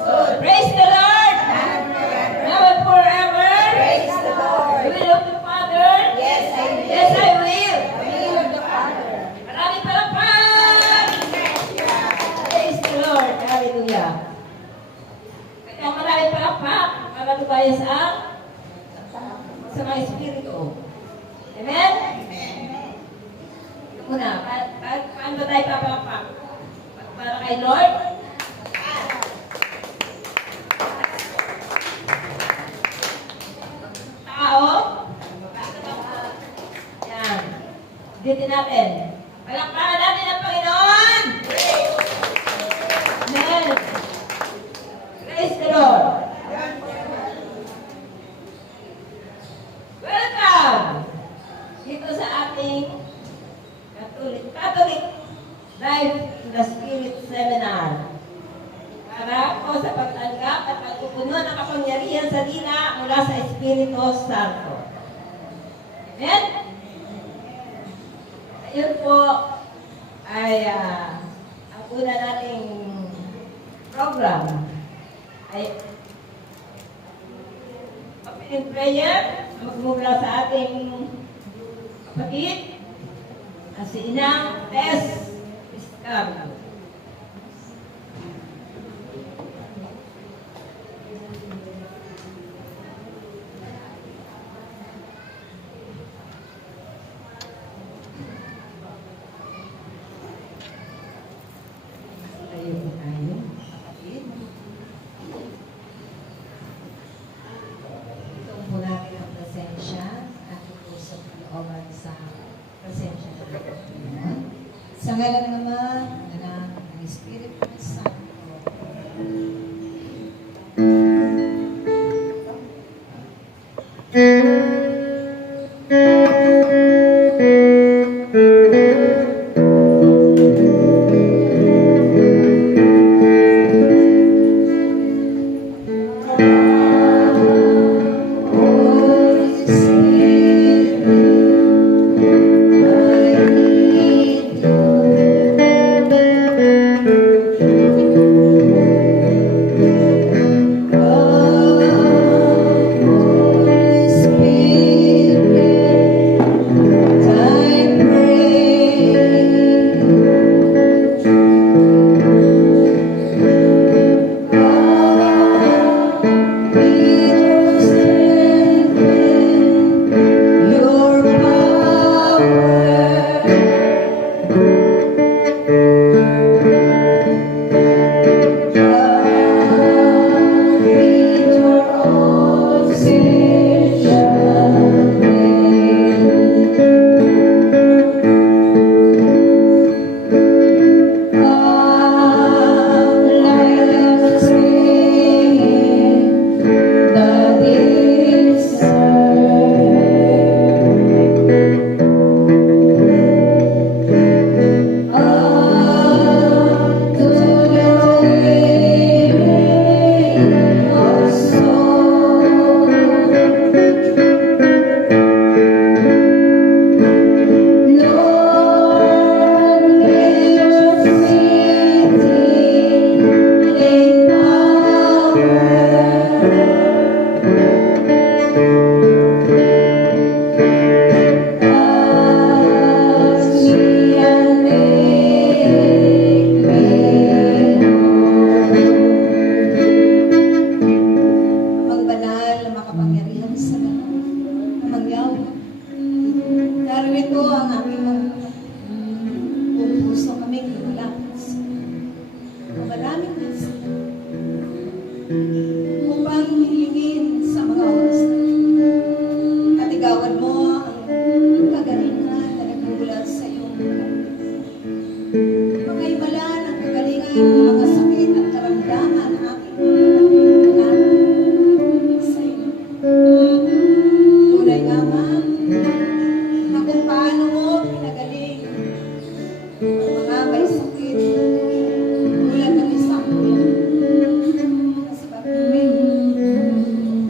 Praise the Lord. Now and forever. Praise the Lord. You will of the Father. Yes, I will. Yes, I will. Will of the Father. Maraming palakpak. Praise the Lord. Hallelujah. Kaya maraming palakpak para tumayo sa mga Espiritu. Amen? Ito muna, paano ba tayo papalakpak? Para kay Lord? Tao? Yan. Dito natin. Palakpakan natin ang Panginoon! Amen. Praise the Lord. Welcome dito sa ating Catholic Life in the Spirit Seminar. Para po sa pagtanggap at pagpupuno ng kapangyarihan sa dila mula sa Espiritu Santo. Amen? Ayun po ay ang una nating program ay opening prayer magmumula sa ating kapatid na si Inang Tess Piscam. Sa ngalan ng Ama, ng Anak, ng Espiritu Santo. upang hilingin sa mga oras na ito. Katigawan mo ang kagalingan na nagmumula sa iyong mga imalan ang kagalingan ng mga sakit at karamdaman ng aking mga sa iyo. Tunay nga man na kung paano mo pinagaling ang mga may sakit tulad ng isang ulan.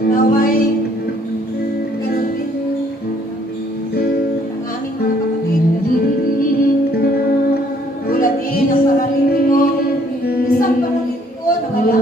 Naway, ganun din ang aming mga kapatid na tulad din ang paralitiko, isang paralitiko na wala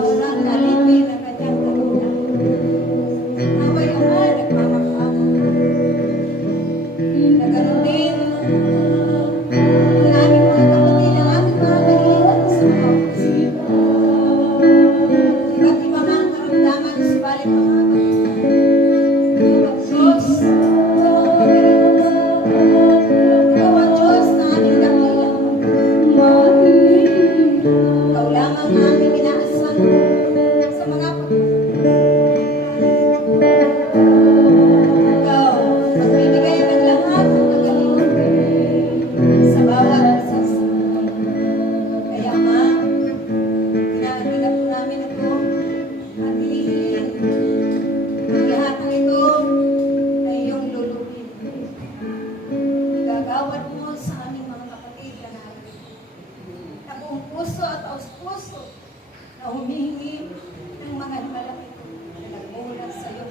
humingi ng mga malaki na nagmula sa iyo.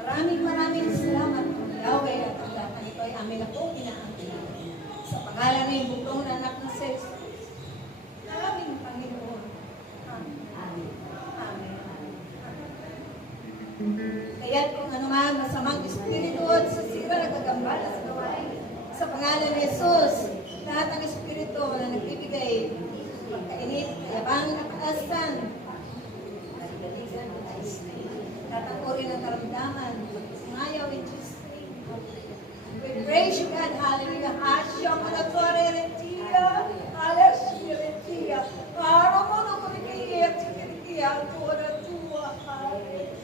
Maraming salamat, Yahweh, at ang lahat ng ito ay amin na po inaangkin. Sa pangalan ng bugtong na anak ng Jesus, aming Panginoon. Amen. Amen. Kaya kung ano man masamang espiritu at sa sira na gagambala sa gawain, sa pangalan ng Jesus, lahat ng espiritu na nagbibigay pagkainit, yabang na kaasan, tatanguri ng karamdaman, ngayaw in Jesus' name. We praise you, God. Hallelujah. Hashem na gloria, hallelujah. Para mo na kurikiya, kurikiya, tura, tua, hallelujah.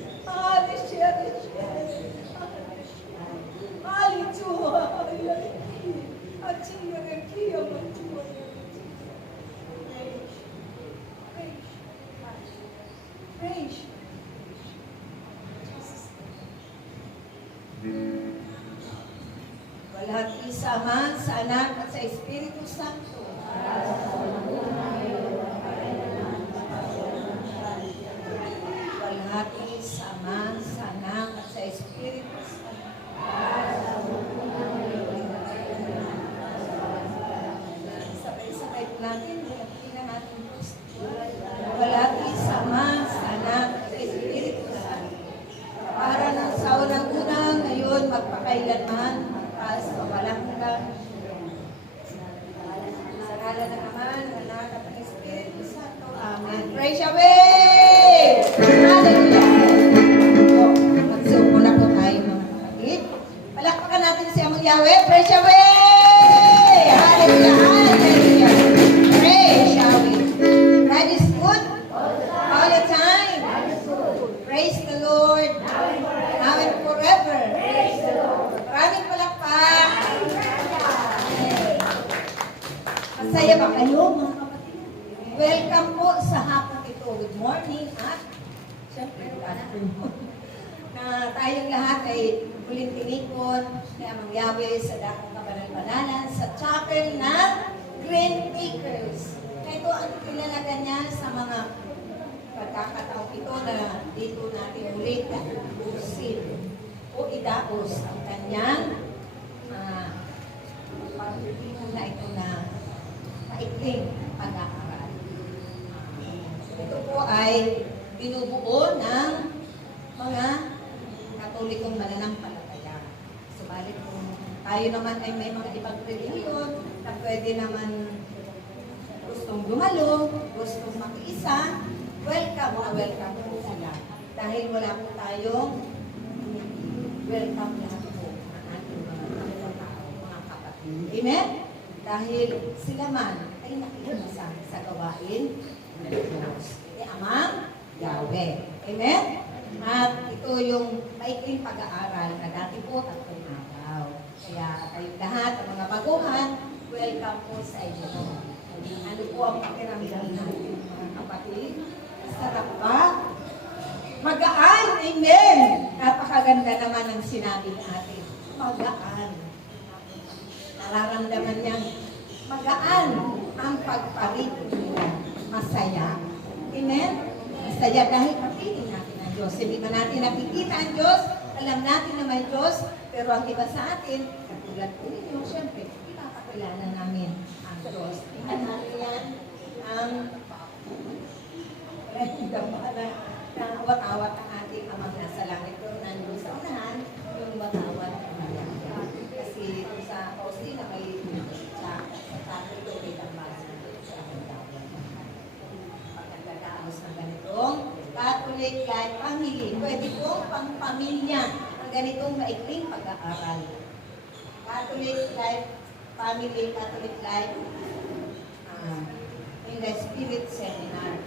Praise. Walang isa man sa anak at sa Espiritu Santo. Walang isa man sa anak at sa Espiritu Santo. Sabay-sabay po natin, tingnan natin po. Walang isa man sa anak at sa Espiritu Santo. Para ng sa unang-una, ngayon magpakailanman, magpaas sa walang hanggan. Sa ngalan ng Ama, ng Anak at ng Espiritu Santo. Amen. Praise Yahweh! Hallelujah! Magsuko na po tayo mga kapatid. Palakpakan natin si Amang Yahweh. Praise Yahweh! Hallelujah! Hallelujah! Praise Yahweh! God is good all the time. Praise the Lord. Now and forever. Maraming palakpak. Masaya ba kayo mga kapatid? Welcome po sa hapon ito. Good morning at siyempre good afternoon. Na tayong lahat ay muling tinikon ni Amang Yahweh sa dakong kabanal-banalan sa chapel ng Green Acres. Ito ang pinalagan niya sa mga pagkakataong ito na dito natin ulit usin o idaos ang kanyang pagpipino na ito na maikling pag-aaral. Ito po ay binubuo ng mga Katolikong mananampalataya. Subalit kung tayo naman ay may mga ibang relihiyon na pwede naman gustong dumalo, gustong makiisa, welcome na welcome po sila. Dahil wala po tayong welcome lahat po ang ating mga tao, mga kapatid. Amen? Dahil sila man ay nakikiisa sa gawain ng Diyos. Amang Yahweh. Amen? At ito yung maikling pag-aaral na dati po 3 araw. Kaya kayong lahat, ang mga baguhan, welcome po sa inyo. Ano po ang pakiramdam natin, mga kapatid? Sarap ba? Magaan, amen! Napakaganda naman ang sinabi natin. Magaan. Nararamdaman niyang magaan ang pagparito nila. Masaya. Amen? Masaya dahil kapiling natin ang Diyos. Hindi ba natin nakikita ang Diyos? Alam natin na may Diyos. Pero ang iba sa atin, katulad po ninyo, siyempre, ipapakilala namin ang Diyos. Tingnan natin yan ang na awat-awat ang ating amang nasa langit. Pero nandun sa unahan, yung awat-awat ang ayan. Kasi sa Austin na may sa tatay ko may tambasan sa aking tawag. Pagkagadaos ng ganitong Catholic life family. Pwede pong pang-pamilya ang ganitong maikling pag-aaral. Catholic life family, Catholic life in the Spirit Seminar.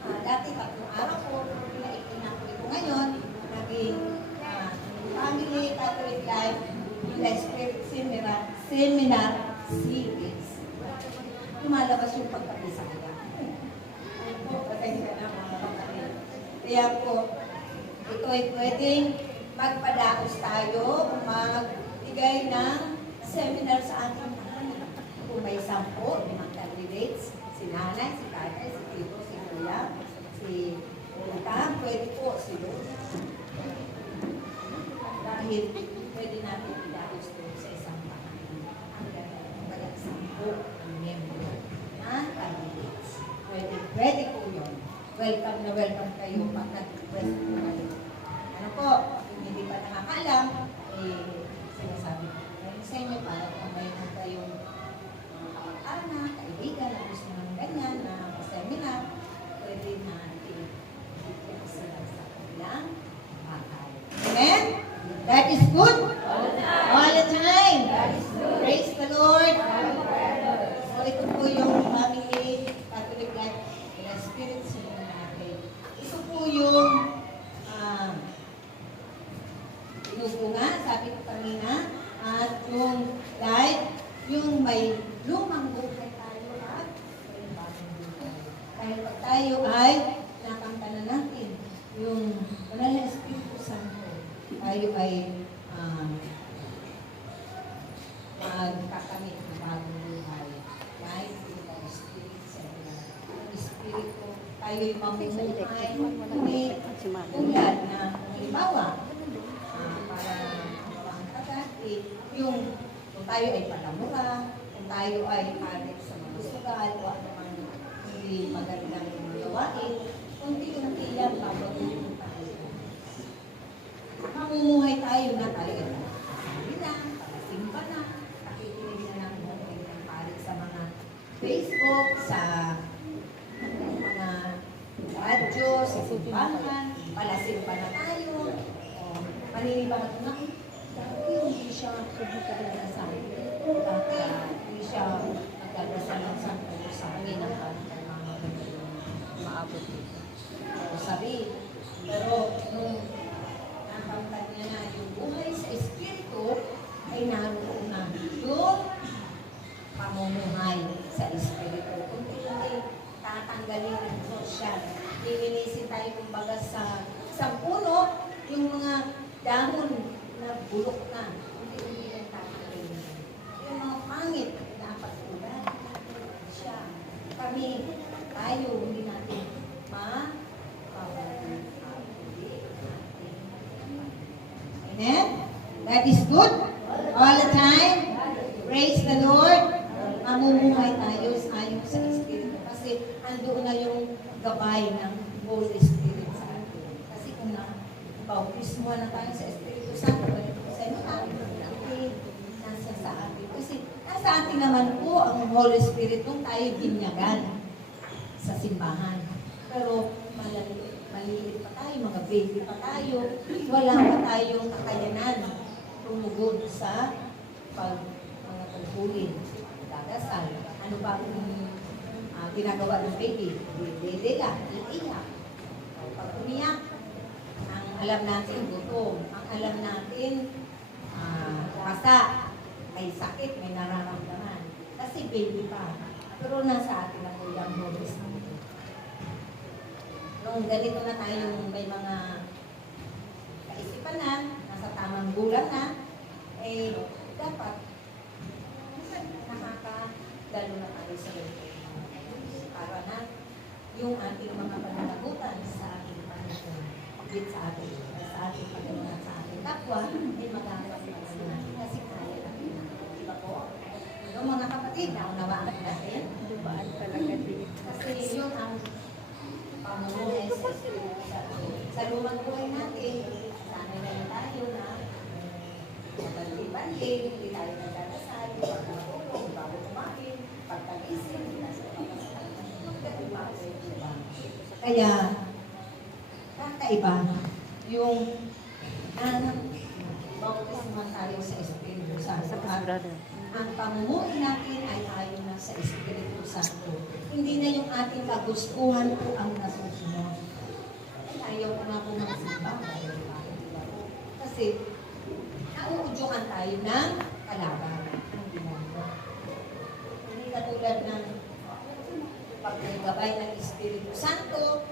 Dati 3 araw po, pinaikling ako ito ngayon, naging family, Catholic life in the Spirit Seminar series. Lumalabas yung pagkabisa ko. Kaya po, ito ay pwedeng magpadaos tayo, magbigay ng seminar sa ating kung may 10, 5 candidates, si nanay, si tatay, si ready po yun. Welcome na welcome kayo pag nag-request po kayo. Ano po, kung hindi pa nakakaalam, sinasabi ko kayo sa inyo para kung mayroon kayong anak, kaibigan na gusto ng ganyan na seminar, pwede natin i-check sila sa kanilang bakal. Amen? That is good? All the time. Praise the Lord. So ito po yung family Catholic life in the spirit sila natin. Ito po yung tinubunga, sabi ko kanina, at yung life, yung may lumang buhay tayo at may bagong buhay. Dahil pag tayo ay nakanta na natin yung Banal na Espiritu Santo, tayo ay magkakamit ng bagong buhay. Life in the Spirit sa Espiritu, tayo'y mamumuhay. Hindi tulad na halimbawa, para ang tagat, yung kung tayo ay palamura, kung tayo ay halit sa mga sugal, o ano man hindi magandang mga gawain, unti-unti yan, babaguhin tayo. Mamumuhay tayo na tayo ay sabi na, pagasimba na, nakikinig na lang ng palit sa mga Facebook, sa mga radyo, sa simbahan, palasimba na tayo, paninibahan na, hindi siya nagdadasal. Hindi siya nagdadasal ng santo sa kanya ng mga maabot dito. Sabi, pero nung napangkat niya na yung buhay sa Espiritu, ay naroon na yung pamumuhay sa Espiritu. Kung hindi tatanggalin ng Diyos siya, lilinisin tayo kumbaga sa isang puno, yung mga dahon na bulok na, hindi lang tatanggalin. Yung mga pangit na dapat ulan, siya. Kami, tayo, hindi natin mapapagod. Amen? That is good? All the time? Praise the Lord. Mamumuhay tayo ayon sa Espiritu. Kasi andoon na yung gabay ng Holy Spirit sa atin. Kasi kung bautismo na tayo sa Espiritu Santo, ganito sa inyo, nasa sa atin. Kasi nasa atin naman po ang Holy Spirit nung tayo binyagan sa simbahan. Pero maliit pa tayo, mga baby pa tayo, wala pa tayong kakayanan tumugod sa mga tungkulin, dadasal. Ano ba ang ginagawa ng baby? Dede lang, iiyak. Pag umiyak, ang alam natin gutom, ang alam natin basa, may sakit, may nararamdaman. Kasi baby pa. Pero nasa atin na po yung Holy Spirit. Nung ganito na tayong may mga kaisipan na, nasa tamang gulang na, dapat nakakadalo na tayo sa ganito. Para na yung ating mga pananagutan sa ating pananagutan, sa ating pagkakunan sa ating kapwa, ay magagawa natin kasi kaya natin. Diba po? Yung mga kapatid, naunawaan natin. Kasi yun ang pamumuhay sa Espiritu Santo. Sa lumang buhay natin, sana na tayo na mabandi-bandi, hindi tayo nagdadasal, bago matulog, bago kumain, pagkagising, kaya, kakaiba yung bautismo tayo sa Espiritu Santo. Ang pamumuhay natin ay ayon na sa Espiritu Santo. Hindi na yung ating kagustuhan po ang nasusunod. Ayaw ko nga po magsimba. Kasi, nauudyokan tayo ng kalaban ng demonyo. Hindi katulad ng paggabay ng Espiritu Santo,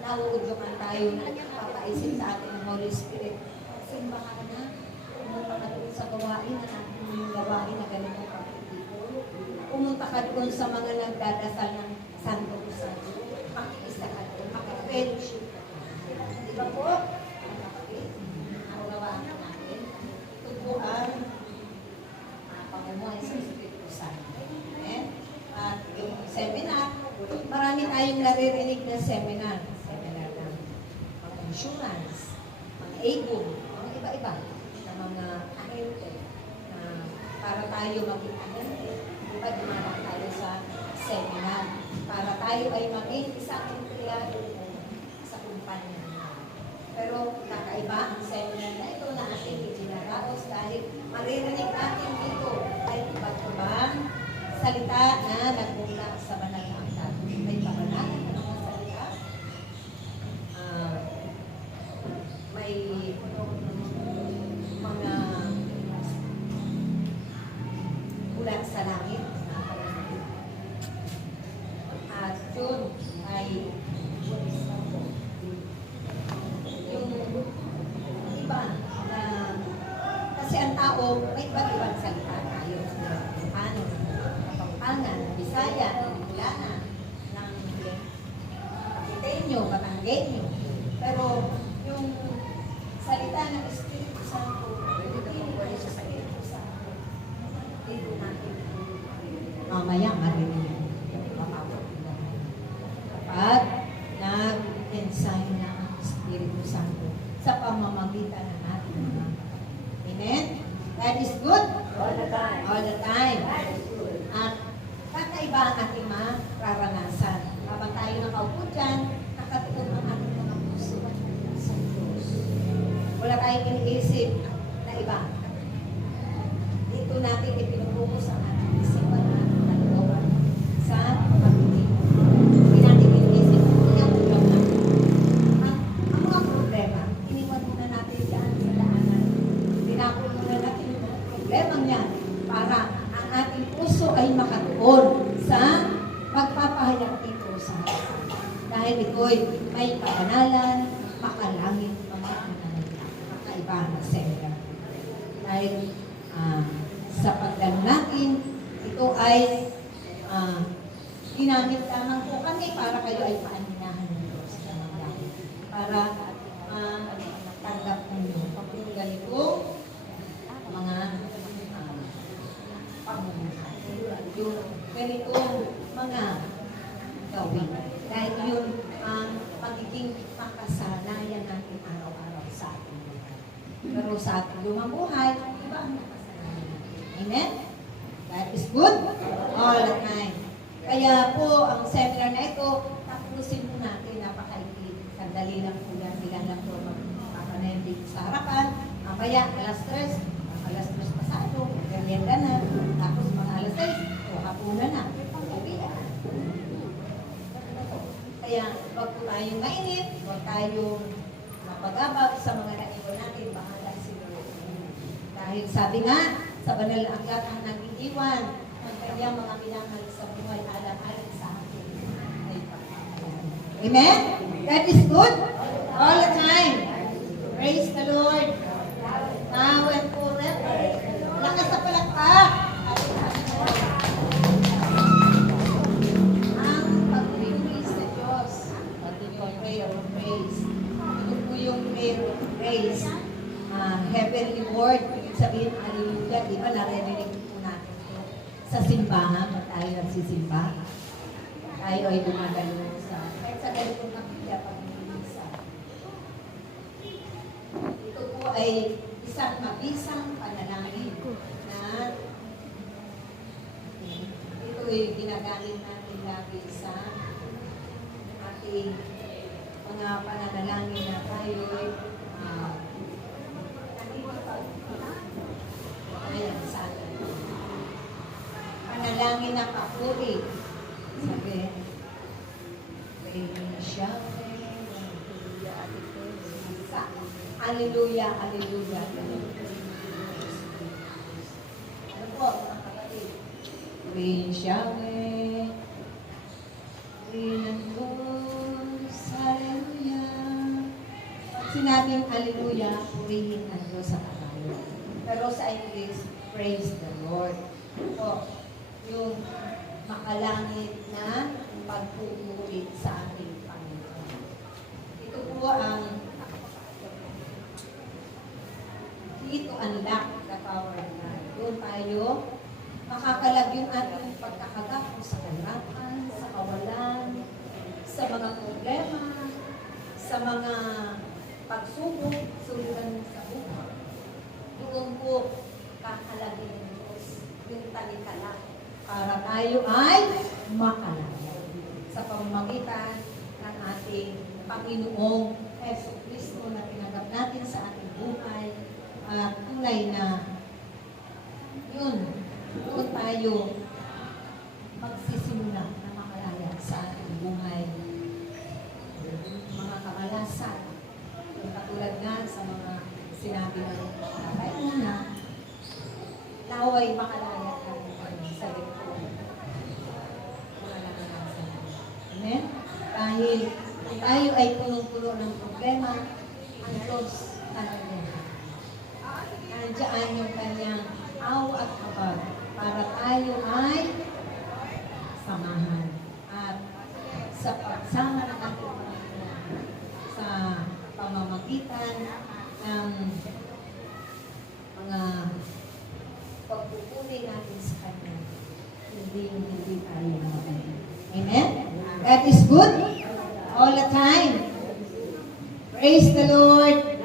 nauudyokan tayo ng papaisip sa atin ng Holy Spirit. Simba ka na, pumunta ka doon sa gawain na natin yung gawain na ganitong kapitiko. Pumunta ka doon sa mga nagdadasal ng Santo Rosario. Makikisa ka doon, makipelship ka doon. Di ba po? Ang gawaan natin, ito po ang pamumuhay sa Espiritu Santo. At yung seminar, yung naririnig na seminar ng mga insurance, mga AGO, mga iba-iba na mga ahente na para tayo maging ahente. Diba, dumarang tayo sa seminar para tayo ay maging isang empleyado sa kumpanya. Pero kakaiba ang seminar na ito na ating itinaraos dahil maririnig natin dito ay iba't ibang salita na nagmula sa banal na aklat. May pabanalan na mga salita. May mga ulat sa langit. At yun ay yung iba na kasi ang tao may iba't ibang salita tayo. Ano, Kapampangan, Bisaya, Bicolana, ng Kapitenyo, Batanggenyo. Pero yung salita ng Espiritu Santo, hindi mo pwede sa Espiritu Santo. Dito natin. Mamaya marinig. Kapag nag-ensign na ang Espiritu Santo sa pamamagitan ng ating mga. Amen? That is good? All the time. All the time. At kakaiba ang ating mararanasan. Habang tayo nakaupo dyan, nakatuon ang ating mga puso sa Diyos. Wala tayong iniisip na iba. Dito natin ipinubukas ang ating isipan at kalooban sa pagtitig. Hindi natin iniisip yung ulam natin. Ang mga problema, iniwan muna natin dyan sa daanan. Tinapon muna natin yung mga problemang yan para ang ating puso ay makatuon sa pagpapahayag dito sa harapan. Dahil ito'y may kabanalan, makalangit, makaiba na seminar. Dahil sa pagdalo natin, ito ay ginamit lamang po kami para kayo ay paaninahan ng Diyos sa mga para tanggap ninyo yung ganitong mga pamumuhay. Yung ganitong mga gawin. Dahil yun ang magiging makasanayan natin araw-araw sa ating buhay. Pero sa ating lumang buhay, iba ang makasanayan natin. Amen? That is good all the time. Kaya po, ang seminar na ito, tapusin po natin, napakaikli. Sandali lang po yan, bilang lang po magpapanayin dito sa harapan. Mamaya, alas 3 pasado, merienda na. Tapos mga alas 6, o hapunan na. Uwian. Kaya, huwag po tayong mainit, huwag tayong mapag-abag sa mga naiwan natin, bahala siguro. Dahil sabi nga, sa banal na aklat ang nag-iwan, ang kanyang mga minamahal sa buhay, alam-alam sa atin ay pagpapalain. Amen? That is good all the time. Praise the Lord. Now and forever. Lakas sa palakpak. Ang pag-praise sa Diyos. Ito yung prayer of praise. Ito po yung prayer of praise. Heavenly word. Ibig sabihin, hallelujah. Di ba naririnig po natin ito sa simbahan pag tayo nagsisimba? Tayo ay dumagalo kahit sa ganitong kapilya pag-iisa. Ito po ay isang mabisang panalangin na ito ay ginagamit natin lagi sa ating mga pananalangin na tayo ay ayan sa atin. Panalangin na papuri. Sabi, Hallelujah, hallelujah. Ano po, mga kapatid? Praise Yahweh. Praise hallelujah. Pag sinabing hallelujah, purihin ang Diyos sa Tagalog. Pero sa English, praise the Lord. Ito, yung makalangit na pagpupuri sa ating Panginoon. Ito po ang to unlock the power of God. Doon tayo makakalag yung ating pagkakagap sa kahirapan, sa kawalan, sa mga problema, sa mga pagsubok, suliran sa buhay. Doon po kakalagin ng Diyos yung talikala para tayo ay makalaya sa pamamagitan ng ating Panginoong Jesucristo na tinanggap natin sa ating buhay at tunay na yun, doon tayo magsisimula na makalaya sa ating buhay. Mga kamalasan, yung katulad nga sa mga sinabi ng tatay una, naway makalaya tayo sa likod. Mga kamalasan. Amen? Dahil kung tayo ay punong-puno ng problema, ang Diyos talaga. Nandiyan yung kanyang awa at kapag para tayo ay samahan. At sa pagsama ng ating Panginoon, sa pamamagitan ng mga pagpupuli natin sa Kanya, hindi tayo mawala. Amen? That is good all the time. Praise the Lord.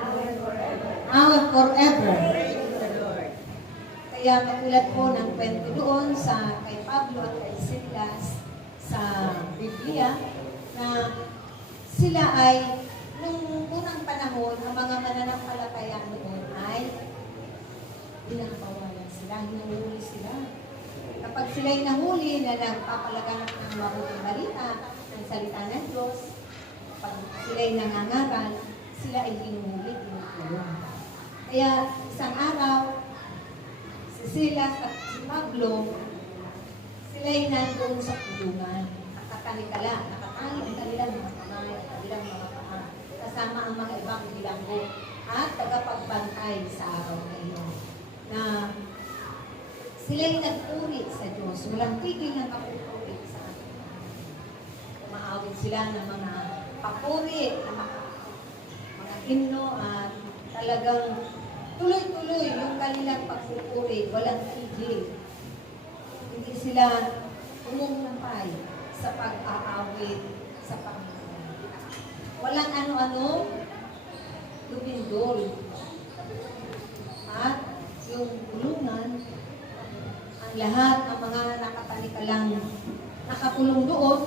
Now and forever. Kaya katulad po ng kwento doon sa kay Pablo at kay Silas sa Biblia na sila ay nung unang panahon, ang mga mananampalataya noon ay binabawalan sila, hinuhuli sila. Kapag sila'y nahuli na nagpapalaganap ng mabuting balita, ng salita ng Diyos, pag sila'y nangangaral, sila ay hinuhuli, hinukulong. Kaya isang araw, si Silas at si Pablo, sila'y nandoon sa kulungan. Nakatalikala, nakatali ang kanilang mga kamay, ang kanilang mga paa, kasama ang mga ibang bilanggo at tagapagbantay sa araw na iyon. Na sila'y nagpuri sa Diyos, walang tigil ng kapupuri sa atin. Umaawit sila ng mga papuri, ng mga himno at talagang tuloy-tuloy yung kanilang pagpupuri, walang tigil. Hindi sila umungnampay sa pag-aawit sa Panginoon. Walang ano-ano, lumindol. At yung kulungan, ang lahat ng mga nakatalikalang nakakulong doon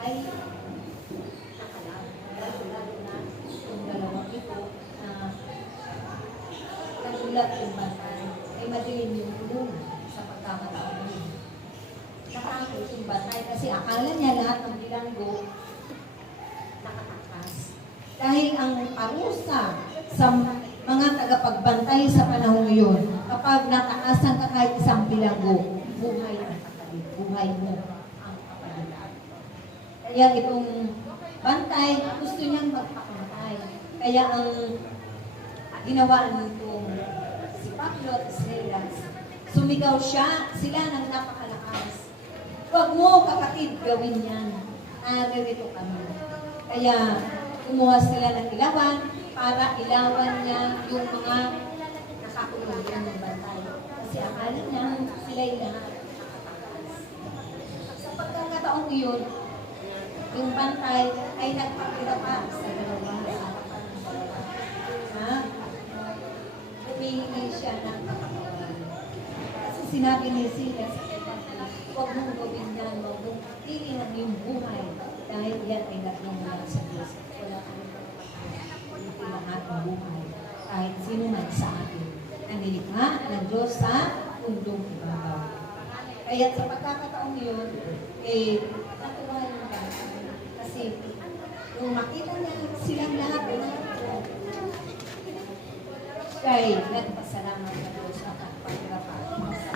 ay nakalang. Lalo na yung dalawang ito na nagulat yung bantay ay madilim yung kulungan sa pagkakataon niya. Nakakot yung bantay kasi akala niya lahat ng bilanggo nakatakas. Dahil ang parusa sa mga tagapagbantay sa panahon yun, kapag nataasan ka kahit isang bilanggo, buhay ang kapalit, buhay mo ang kapalit. Kaya itong bantay, gusto niyang magpakamatay. Kaya ang ginawa nitong si Pablo at Silas, sumigaw sila ng napakalakas. Huwag mo, kapatid, gawin yan. Naririto kami. Kaya kumuha sila ng ilawan para ilawan niya yung mga nakakulong ng bantay. Kasi akala niya sila'y lahat nakatakas. Sa pagkakataong iyon, yung bantay ay nagpapira pa sa dalawang humihingi siya ng kapatawaran. Kasi sinabi ni Silas, huwag mong gawin yan, huwag mong tilihan yung buhay dahil yan ay nagmumula sa Diyos. Wala kang hindi lahat ng buhay. Kahit sino man sa atin na nilikha ng Diyos sa mundong ibabaw. Kaya sa pagkakataong yun, natuwa yung bata. Kasi nung makita niya silang lahat na kaya nagpasalamat sa Diyos at pagpapagpapag sa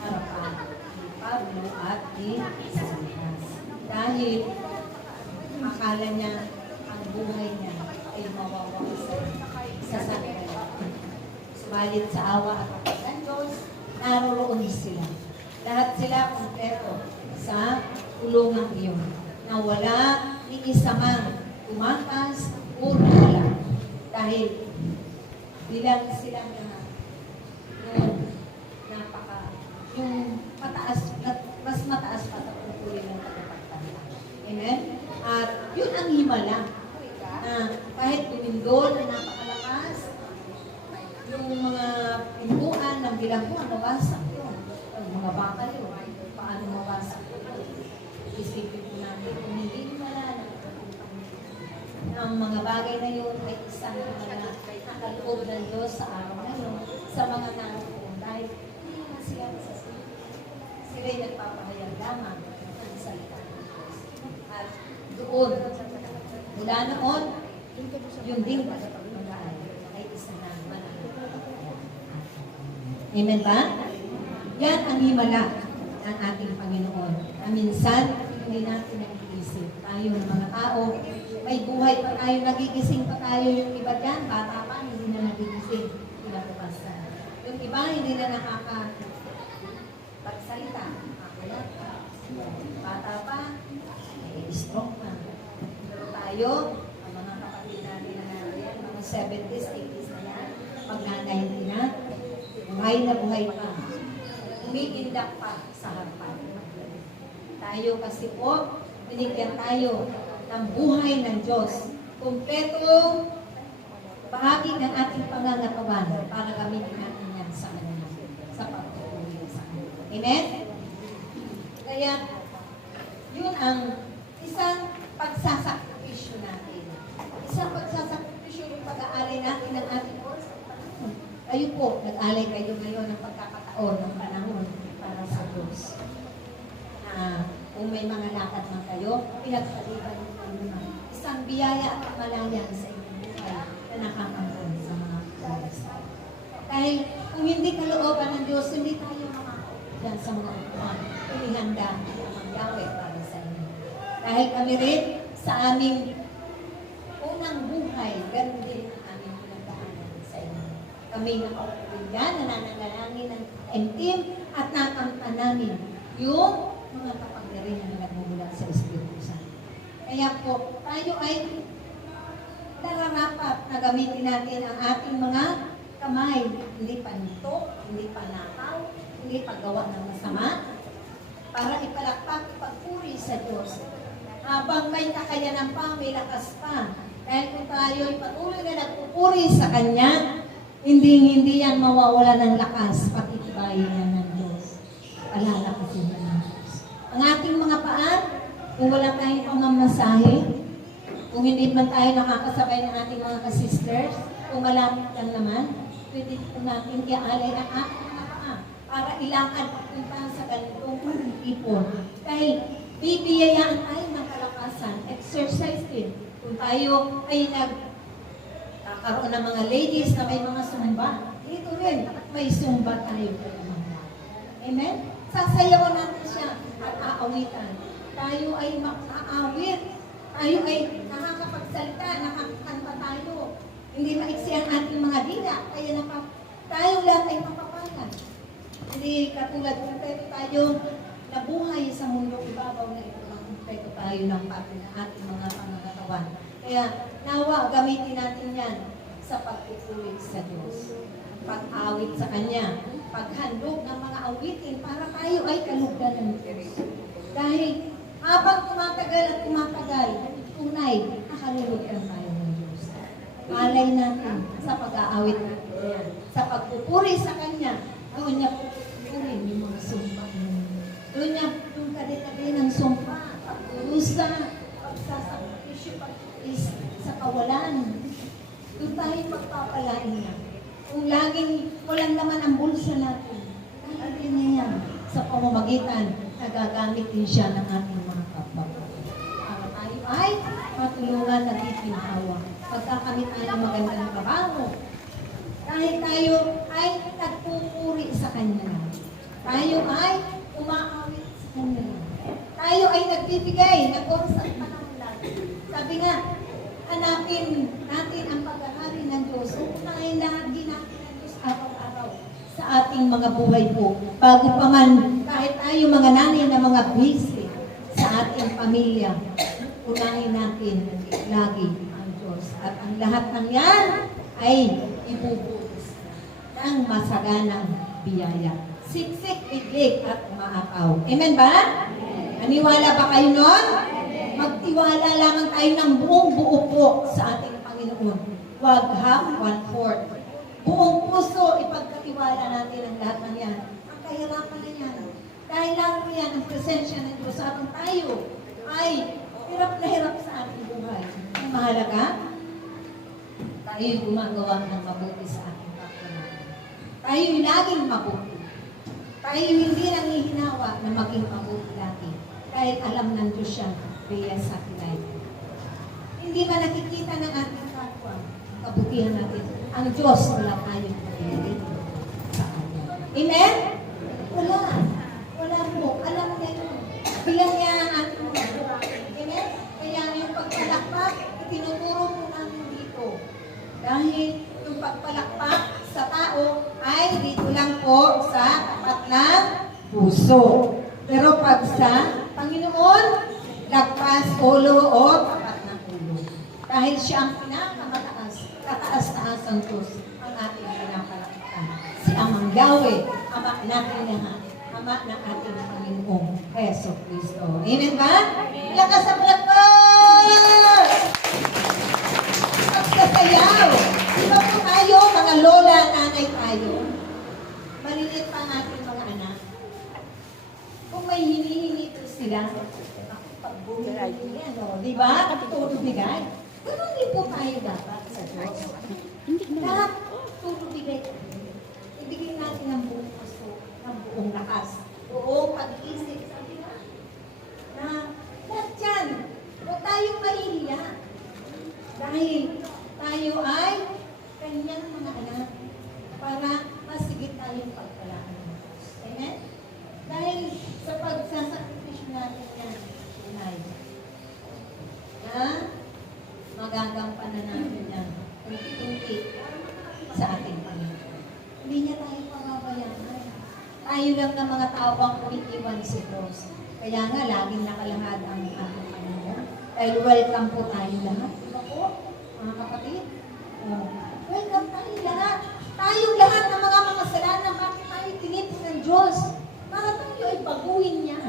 harapan ni Pablo at ni Silas. Dahil akala niya ang buhay niya ay mawawasan sa sarili. Subalit sa awa at kapag ng Diyos, naroroon sila. Lahat sila kompleto sa kulungang iyon na wala ni isa man tumakas o wala. Dahil bilang silang lahat yung mataas, mas mataas pa sa pupuli ng kapagpagpagpag. Amen? At yun ang himala. Na kahit lumindol na napakalakas, yung mga pintuan ng bilangguan, nawasak yun. Ang mga bakal yun, paano mawasak yun? Isipin po natin, kung hindi himala ang mga bagay na yun ay isang mga nakaloob ng Diyos sa araw na yun, sa mga naroon. Dahil hindi na siya sa sila'y nagpapahayag lamang ng salita ng Diyos. At doon, mula noon, yung ding pagpapagpagaan ay isa na mananatili. Amen ba? Yan ang himala ng ating Panginoon. Na minsan, hindi natin nag-iisip. Tayo ng mga tao, may buhay pa tayo, nagigising pa tayo. Yung iba dyan, bata pa, hindi na nagigising. Pinapapasan. Yung iba, hindi na nakakapagsalita. Nakakulat pa. Bata pa, may stroke na. Pero tayo, ang mga kapatid natin na naroon, mga 70s, 80s na yan, pag na-90 na, buhay pa. Umiindak pa sa harapan. Tayo kasi po, binigyan tayo ng buhay ng Diyos. Kumpletong bahagi ng ating pangangatawan para gamitin natin yan sa Kanya, sa pagpupuli sa Kanya. Amen? Kaya, yun ang isang pagsasakripisyo natin. Isang pagsasakripisyo yung pag-aalay natin ng ating oras. Kayo po, nag-alay kayo ngayon ng pagkakataon ng panahon para sa Diyos. Kung may mga lakad man kayo, pinagpaliban nyo naman. Isang biyaya at kamalayan sa inyong buhay na nakakangkon sa mga oras. Dahil kung hindi kalooban ng Diyos, hindi tayo makakaulan sa mga upuan. Inihanda ang mangyawin para sa inyo. Dahil kami rin sa aming unang buhay, ganun din ang aming pinagdaanan sa inyo. Kami nakaulan, nananalangin ng team at nakamtan namin yung mga kapangyarihan na nagmumula sa Espiritu Santo. Kaya po, tayo ay nararapat na gamitin natin ang ating mga kamay. Hindi panito, hindi panakaw, hindi paggawa ng masama, para ipalakpak, ipagpuri sa Diyos. Habang may kakayanan pa, may lakas pa. Dahil kung tayo ay patuloy na nagpupuri sa Kanya, hindi yan mawawala ng lakas, patitibayin yan ng Diyos. Palalakasin yan ng Diyos. Ang ating mga paan, kung wala tayong pamamasahe, kung hindi man tayo nakakasabay ng ating mga ka-sisters, kung malapit lang naman, pwede po natin iaalay ang ating mga paan para ilakad papunta sa ganitong ipon. Dahil bibiyayaan tayo ng kalakasan, exercise din. Kung tayo ay nagkakaroon ng mga ladies na may mga sumba, dito rin, may sumba tayo. Amen? Sasayawan natin siya at aawitan. Tayo ay makaawit. Tayo ay nakakapagsalita, nakakakanta tayo. Hindi maiksi ang ating mga dila. Kaya tayo lahat ay mapapalan. Hindi katulad kung tayo nabuhay sa mundo ibabaw na ito. Kumpleto tayo ng pati ng ating mga pangangatawan. Kaya nawa, gamitin natin yan sa pagpupuri sa Diyos. Pag-awit sa Kanya, paghandog ng mga awitin para tayo ay kalugdan ng Diyos. Dahil habang tumatagal at tumatagal, tunay, nakalulugdan tayo ng Diyos. Malay natin sa pag-aawit natin yan. Sa pagpupuri sa Kanya, doon niya pupurin yung mga sumpa. Doon niya yung kadit-kadit ng sumpa, pagkurusa, pagsasakripisyo, pag-is sa kawalan. Doon tayo pagpapalain niya. Kung laging walang naman ang bulsa natin, natin niya yan sa pamamagitan, nagagamit din siya ng ating mga kapwa. Para tayo ay matulungan at itinhawa. Pagkakamit tayo magandang trabaho. Dahil tayo ay nagpupuri sa Kanya. Tayo ay umaawit sa Kanya. Tayo ay nagbibigay ng oras at panahon lang. Sabi nga, hanapin natin ang pag-ahari ng Diyos. Unahin lahat din natin ng Diyos araw-araw sa ating mga buhay po. Bago pa man, kahit tayo mga nanay na mga busy sa ating pamilya, unahin natin lagi ang Diyos. At ang lahat ng yan ay ibubuhos ng masaganang biyaya. Siksik, biglig, at maakaw. Amen ba? Aniwala ba kayo nun? Magtiwala ay ng buong buo po sa ating Panginoon. Huwag half, 1/4. Buong puso, ipagkatiwala natin ang lahat ng yan. Ang kahirapan na yan. Dahil lang yan ang presensya ng Diyos habang tayo ay hirap na hirap sa ating buhay. Ang mahalaga, tayo gumagawa ng mabuti sa ating kapwa natin. Tayo laging mabuti. Tayo hindi nanghihinawa na maging mabuti lagi. Dahil alam ng Diyos siya, kaya sa kilay. Hindi ba nakikita ng ating kapwa ang kabutihan natin? Ang Diyos wala tayong pagpili sa Kanya. Amen? Wala. Wala po. Alam niya yun. Bilang niya ang ating mga buhay. Amen? Kaya yung pagpalakpak, tinuturo po namin dito. Dahil yung pagpalakpak sa tao ay dito lang po sa tapat ng puso. Pero pag sa Panginoon, lagpas ulo o tapat ng ulo. Dahil siya ang pinakamataas, kataas-taas ang Diyos, ang ating pinapalakpan. Si Amang Yahweh, Ama natin lahat, Ama ng ating Panginoong Heso Kristo. Amen ba? Lakas ang palakpan! Pagsasayaw! Di ba po tayo, mga lola, nanay tayo? Maliliit pa ang ating mga anak. Kung may hinihingi po sila, pagbumigay yan, o. Di ba? Tutulog bigay. Ganun din po tayo dapat sa Diyos. Lahat tutulog bigay. Ibigay natin ng buong puso, ng buong lakas, buong pag-isip. Sabi na, lahat yan, huwag tayong mahihiya. Dahil tayo ay kanyang mga anak para masigit tayong pagpalaan ng Diyos. Amen? Dahil sa pagsasakripisyo natin yan, tunay, na magagampanan natin yan unti-unti sa ating Panginoon. Hindi niya tayo pababayaan. Tayo lang na mga tao ang umiiwan si Diyos. Kaya nga, laging nakalahad ang ating Panginoon. Dahil welcome po tayo lahat. Diba po, mga kapatid? Welcome tayo lahat. Tayong lahat ng mga makasalanan, bakit tayo tinipin ng Diyos? Para tayo ay baguhin niya.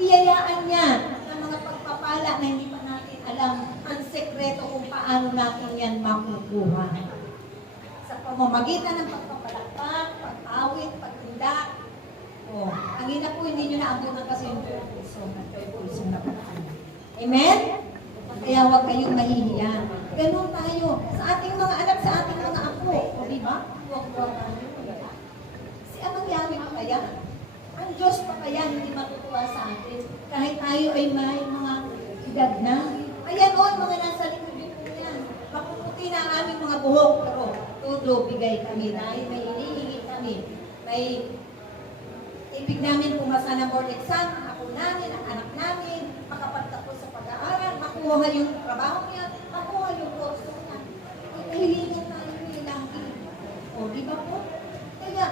Biyayaan niya ng mga pagpapala na hindi pa natin alam ang sekreto kung paano natin yan makukuha. Sa pamamagitan ng pagpapalakpak, pag-awit, pagtinda. Ang ina po, hindi nyo naabutan kasi yung puso na pagpapala. Amen? Kaya huwag kayong mahihiya. Ganun tayo. Sa ating mga anak, sa ating mga apo. O diba? Huwag tayo. Si Amang Yahweh pa kaya? Ang Diyos pa kaya hindi matutuwa sa atin? Kahit tayo ay may mga edad na. Ayan o, mga nasa likod dito yan. Mapuputi na ang aming mga buhok. Pero todo bigay kami. Dahil may hinihingi kami. May ibig namin pumasa ng board exam, ang ako namin, ang anak namin, makapagtapos sa pag-aaral, makuha yung trabaho niya, makuha yung kurso niya. Nahilingan tayo lagi. O, di ba po? Kaya,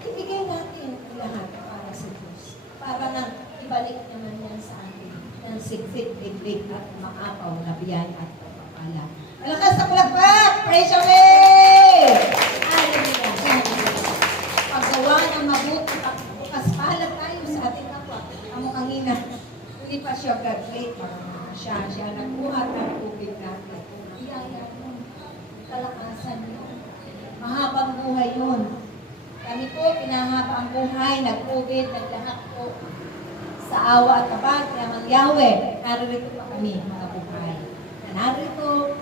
ibigay natin ang lahat para sa Diyos. Para nang ibalik naman yan sa atin ng siksik, big at maapaw na biyaya at pagpapala. Malakas sa palakpak! Praise the Lord! Hallelujah! Paggawa ng mabuti, bukas palad tayo sa ating kapwa. Ang mukhang ina, hindi pa siya graduate, siya nagbuhat ng tubig natin. Biyaya yun. Kalakasan yun. Mahabang buhay yun. Kami po, pinahaba ang buhay, nag-COVID, naglahat po sa awa at kabag ng Yahweh. Narito pa kami, mga buhay. Narito,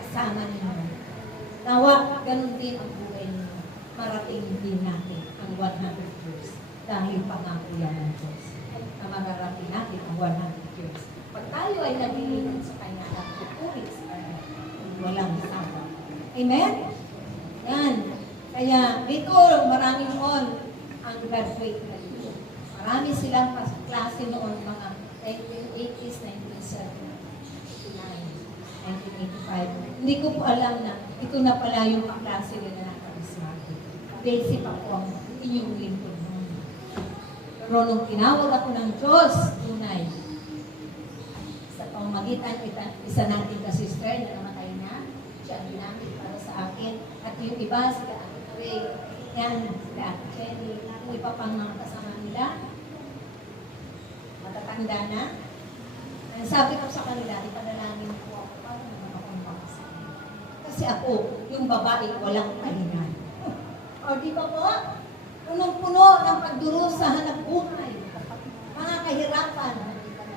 kasama ninyo. Nawa, ganun din ang buhay ninyo. Marating din natin ang 100 years. Dahil pangako yan ng Diyos. Na mararating natin ang 100 years. Pag tayo ay naglilingad sa Kanya, nagpupulit sa Kanya, walang sawa. Amen? Yan. Kaya dito, maraming on ang graduate na dito. Marami silang klase noon, mga 1980s, 1979, 1985. Hindi ko po alam na ito na pala yung kaklase nila na charismatic. Basic ako ang inyong lingkod noon. Pero nung tinawag ako ng Diyos, tunay, sa pamamagitan isa natin ka sister na namatay na, siya ang ginamit para sa akin. At yung iba, sila Ate Ray, yan, sila Ate Jenny, yung iba pang mga kasama nila, matatanda na. sabi ko sa kanila, ipanalangin ko ako para naman akong makasama. Kasi ako, yung babae, walang pahinga. O di ba po? Punong-puno ng pagdurusa, hanap buhay, mga kahirapan.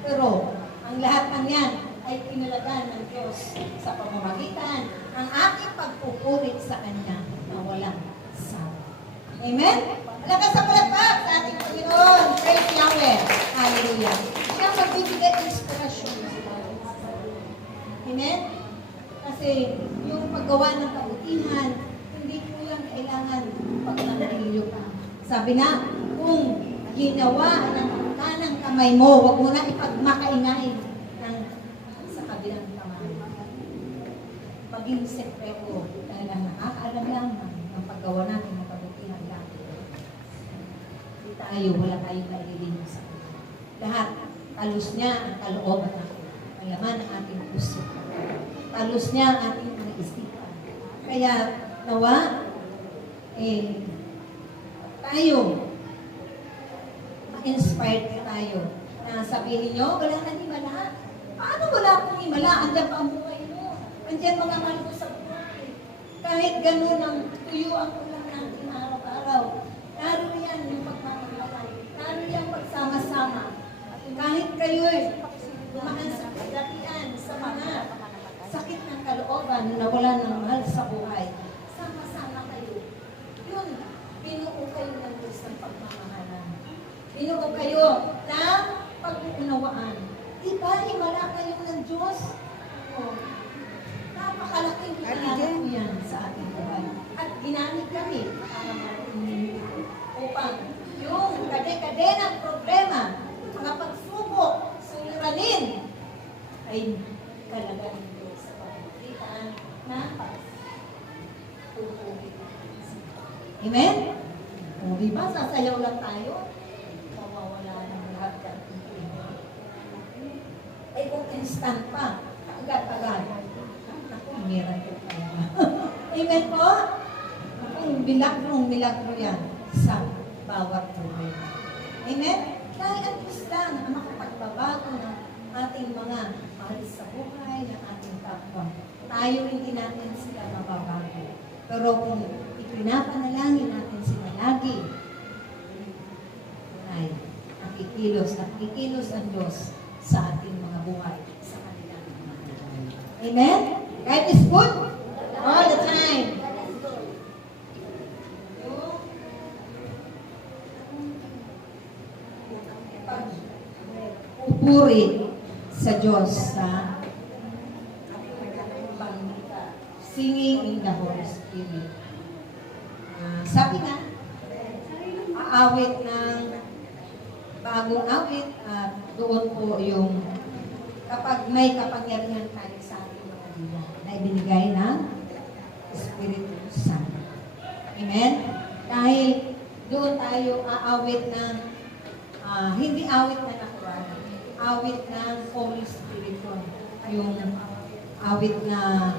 Pero ang lahat ng yan ay pinalagan ng Diyos sa pamamagitan ng aking pagpupulit sa Kanya na walang sawa. Amen? Malakas sa palakpak sa ating Panginoon. Praise Yahweh. Hallelujah. Siya magbibigay ng inspirasyon. Amen? Kasi yung paggawa ng kabutihan, hindi po yan kailangan pagtanggilyo ka. Sabi na, kung ginawa ng kanang kamay mo, huwag mo na ipagmakaingay ng sa kabilang kamay. Maging sekreto dahil ang nakakaalam lamang ng paggawa natin ng kabutihan natin. Hindi tayo, wala tayong maililin sa kanya. Lahat, talos niya ang kalooban natin. Ang laman ng ating puso. Talos niya ang ating mga isipan. Kaya, nawa, tayo, ma-inspired tayo na sabihin nyo, wala nang himala. Paano wala akong himala? Andiyan pa ang buhay mo. Andiyan mga mahal ko sa buhay. Kahit ganun ang tuyo ang ulang natin araw-araw. Lalo yan yung pagmamahalan. Lalo yan pagsama-sama. Kahit kayo'y dumaan sa kagatian, sa mga sakit ng kalooban na wala ng mahal sa buhay, sama-sama kayo. Yun, binuo kayo ng Diyos ng pagmamahalan. Binuo kayo ng pag-uunawaan. Diba, himala kayo ng Diyos? O, napakalaking himala po yan sa ating buhay. At ginamit kami para marating upang yung kade-kadenang problema, mga pagsubok, suliranin, ay kalagayan ng Diyos sa pagkakitaan na pagpupulit. Amen? O, diba, sasayaw lang tayo? Mawawala ng lahat ng ating problema. Eh, kung instant pa, agad-agad. Ako, meron ko kaya. Amen po? Kung milagro yan sa bawat buhay. Amen? Dahil ang Diyos lang ang makapagbabago ng ating mga mahal sa buhay, ng ating kapwa. Tayo hindi natin sila mababago. Pero kung ipinapanalangin natin sila lagi, ay nakikilos ang Diyos sa ating mga buhay, sa kanilang mga buhay. Amen? God is good all the time. Pupuri sa Diyos sa singing in the Holy Spirit. Sabi nga, aawit ng bagong awit at doon po yung kapag may kapangyarihan tayo sa ating mga dila na ibinigay ng Espiritu Santo. Amen? Dahil doon tayo aawit ng hindi awit na natural, awit ng Holy Spirit, yung awit na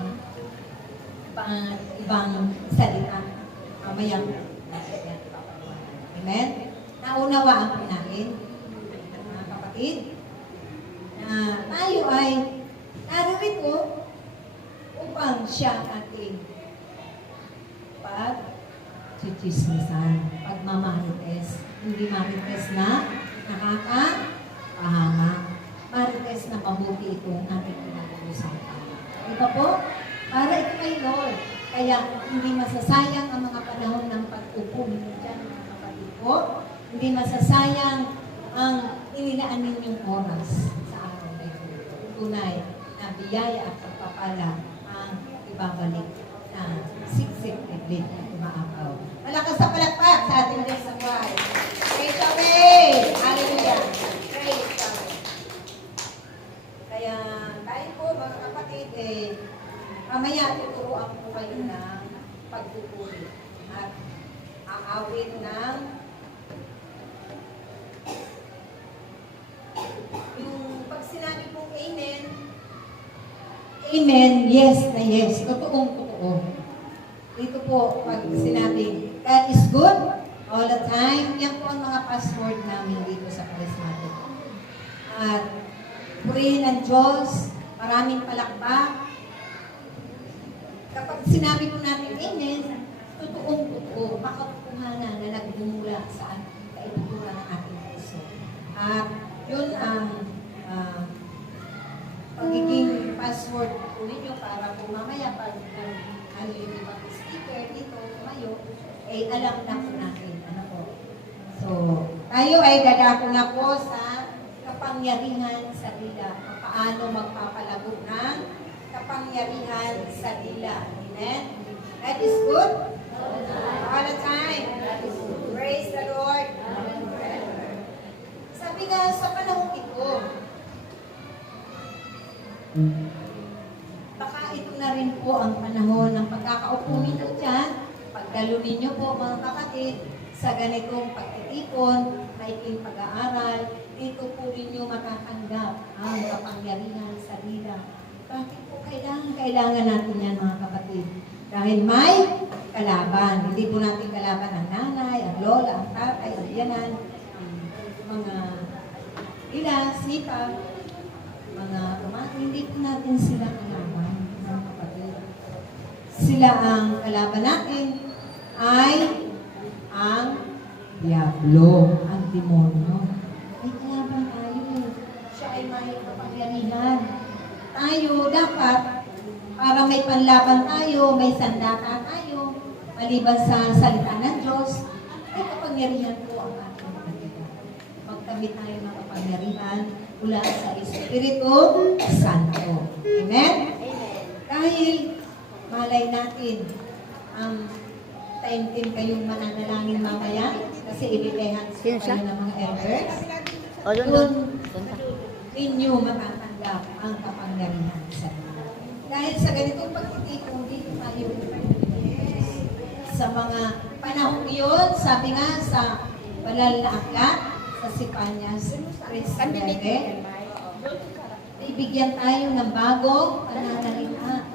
ibang salita. Mamaya natin papagawa. Amen? Naunawaan po natin, mga kapatid, na tayo ay naririto upang siya ating pag-chichismisan, pagmamarites. Hindi marites na nakakapahama. Marites na mabuti ito ang ating pinag-uusapan. Diba po? Para ito kay Lord. Kaya hindi masasayang ang mga panahon ng pag-upo ninyo dyan, mga kapatid po. Hindi masasayang ang inilaan ninyong oras sa araw na ito. Tunay na biyaya at pagpapala ang ibabalik na siksik iglit na umaapaw. Malakas sa palakpak sa ating Diyos sa buhay. Praise Yahweh! Hallelujah! Praise Yahweh! Kaya tayo po mga kapatid, mamaya tuturuan po kayo ng pagpupuri at aawit ng yung pag sinabi pong amen, amen, yes na yes, totoong totoo. Dito po, pag sinabi, God is good all the time, yan po ang mga password namin dito sa Charismatic. At purihin ng Diyos, maraming palakpak. Kapag sinabi po natin amen, totoong-totoo, makatotohanan na nagbumula sa kaibigura ng ating puso. At yun ang pagiging password po ninyo para po mamaya pag ano yung ibang speaker dito, tumayo, ay alam na po natin. Ano po? So, tayo ay dadako na po sa kapangyarihan sa dila. Paano magpapalago ng kapangyarihan sa dila. Amen? That is good? All the time. Praise the Lord. Sabi nga sa panahon ito, baka ito na rin po ang panahon ng pagkakaupo ninyo dyan. Pagdalo ninyo po mga kapatid sa ganitong pagtitipon, maiking pag-aaral, dito po ninyo matatanggap ang kapangyarihan sa dila. Bakit po kailangan natin yan mga kapatid? Dahil may kalaban. Hindi po natin kalaban ang nanay, ang lola, ang tatay, ang biyanan, ang mga ila, sipag, mga pamangkin. Hindi po natin sila kalaban, mga kapatid. Sila ang kalaban natin ay ang diablo, ang demonyo. May kalaban tayo. Siya ay may kapangyarihan. Tayo dapat, para may panlaban tayo, may sandata tayo, maliban sa salita ng Diyos, ay kapangyarihan po ang ating kaibigan. Magkamit tayo ng kapangyarihan mula sa Espiritu Santo. Amen? Dahil malay natin ang taimtim kayong mananalangin mamaya kasi ibilehan sa kayo ng mga elders. Doon ninyo matatanggap ang kapangyarihan sa Dila. Dahil sa ganitong pagtitipon, dito tayo sa mga panahon yun, sabi nga sa banal na aklat, sa Sipanyas 3:9, ibigyan tayo ng bagong pananalita.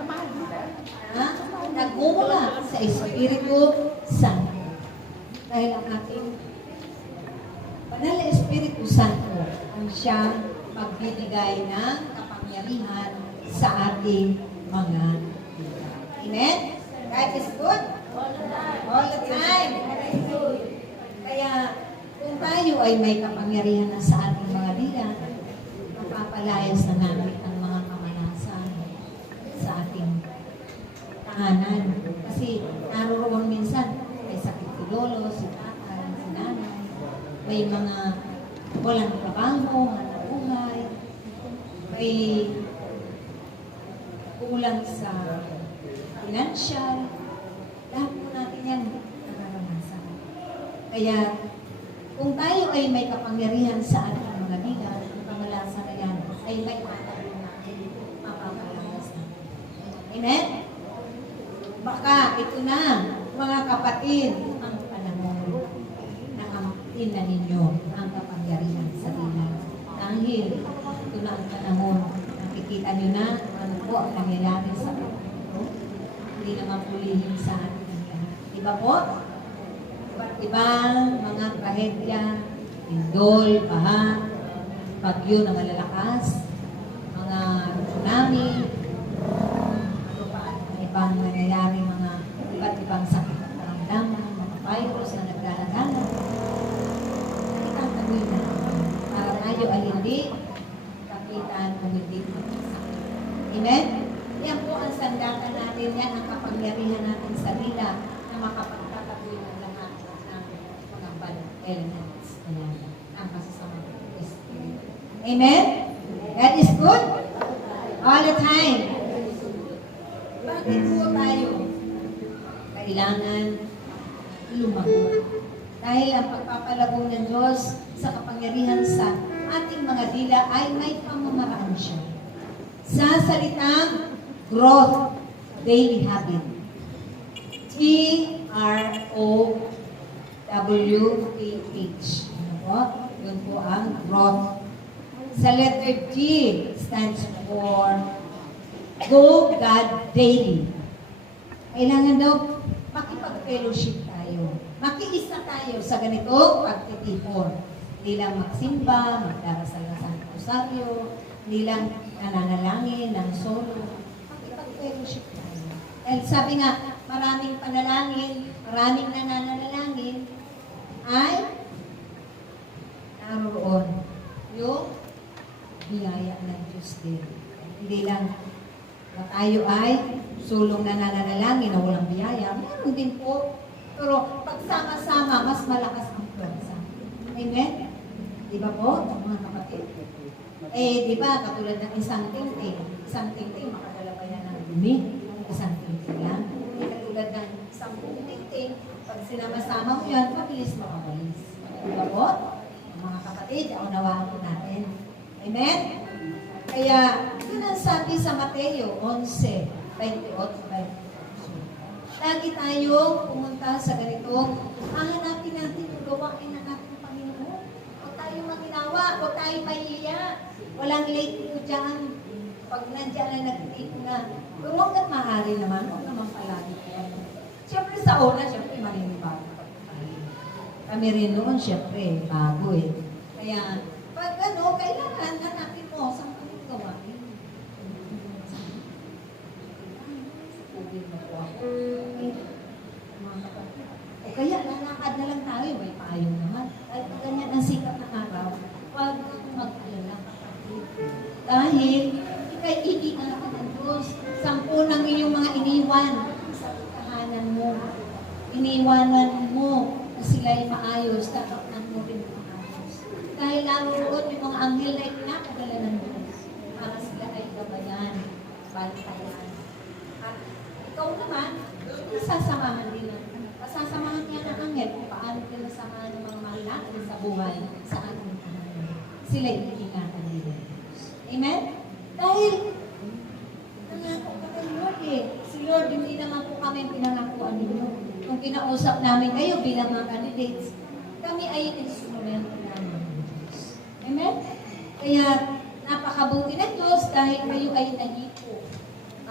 Nagmumula sa Espiritu Santo. Dahil ang ating banal na Espiritu Santo ang siyang magbibigay ng kapangyarihan sa ating mga dila. Amen? God is good? All the time. Kaya, kung tayo ay may kapangyarihan na sa ating mga dila, mapapalayas na namin ang mga kamanasan sa ating tahanan. Kasi naroon minsan, may sakit si lolo, si tatay, si nanay, may mga walang trabaho, hanap buhay, may kulang sa financial, lahat po natin yan nararanasan. Kaya, kung tayo ay may kapangyarihan sa ating mga dila, ang kamalasan na yan ay may matalo natin, mapapalakas natin. Amen? Baka ito na, mga kapatid, ang panahon na amtin na ninyo ang kapangyarihan sa dila. Dahil ito na ang panahon, nakikita nyo na ano po ang nangyayari sa ito. Hindi naman pulihin sa ating lahat. Diba po? Iba't ibang mga trahedya, lindol, baha, bagyo na malalakas, mga tsunami, ano pa, ibang nangyayari, mga iba't ibang sakit ng karamdaman, mga virus na naglalagala. Itatagoy na para tayo ay hindi kapitan o hindi magkasakit. Amen? Yan po ang sandata natin, yan ang kapangyarihan natin sa dila na makapagtatagoy ng lahat ng mga bad elements na ang kasasamang Espiritu. Amen? God is good? All the time. Bakit po tayo kailangan lumago? Dahil ang pagpapalago ng Diyos sa kapangyarihan sa ating mga dila ay may pamamaraan siya. Sa salitang growth, daily habit. G-R-O-W-A-H. Ano po? Yun po ang growth. Sa letter G stands for Go God Daily. Kailangan daw makipag-fellowship tayo. Makiisa tayo sa ganitong pagtitipon. Hindi lang magsimba, magdarasal ng Santo Rosario, Hindi lang nananalangin, ng solo. Makipag-fellowship tayo. Dahil sabi nga, maraming panalangin, maraming nananalangin, ay naroon yung biyaya ng Diyos din. Hindi lang na tayo ay sulong nananalangin na walang biyaya, meron din po. Pero pagsama-sama, mas malakas ang pwersa. Amen? Di ba po, mga kapatid? Di ba, katulad ng isang tingting, makadala pa yan ng dumi, isang tingting lang. Katulad ng isang tingting, pag sinama-sama mo yan, mabilis makabalis. Di ba po? Mga kapatid, unawaan po natin. Amen? Kaya, yun ang sabi sa Mateo 11:28. Lagi tayong pumunta sa ganito, hahanapin natin yung gawain ng ating Panginoon. Huwag tayo maginawa, huwag tayo mahiya. Walang late po dyan. Pag nandiyan na nag-take na, pero huwag at maaari naman, huwag naman palagi po. Siyempre sa una, siyempre maninibago pa tayo. Kami rin noon, siyempre, bago eh. Kaya, pag ano, kailangan hanapin mo sa mga gawain. O kaya lalakad na lang tayo, may payong naman. Kahit ganyan ang sikat ng araw, huwag mag-alala kapatid. Dahil ikay iniingatan ng Diyos. 10 ng iyong mga iniwan sa tahanan mo. Iniwanan mo na sila'y maayos, tataknan mo rin maayos. Dahil naroon yung mga anghel na itinakadala ng Diyos para sila ay gabayan, bantayan. At ikaw naman, sasamahan din ng pasasamahan niya ng anghel kung paano nila samahan ng mga mahal natin sa buhay sa ating tahanan. Sila iingatan din ng Diyos. Amen? Dahil nangako ka kay Lord eh. Si Lord, hindi naman po kami pinangakuan ninyo. Kung kinausap namin kayo bilang mga candidates, kami ay instrumento namin ng Diyos. Amen? Kaya napakabuti ng Diyos dahil kayo ay nahipo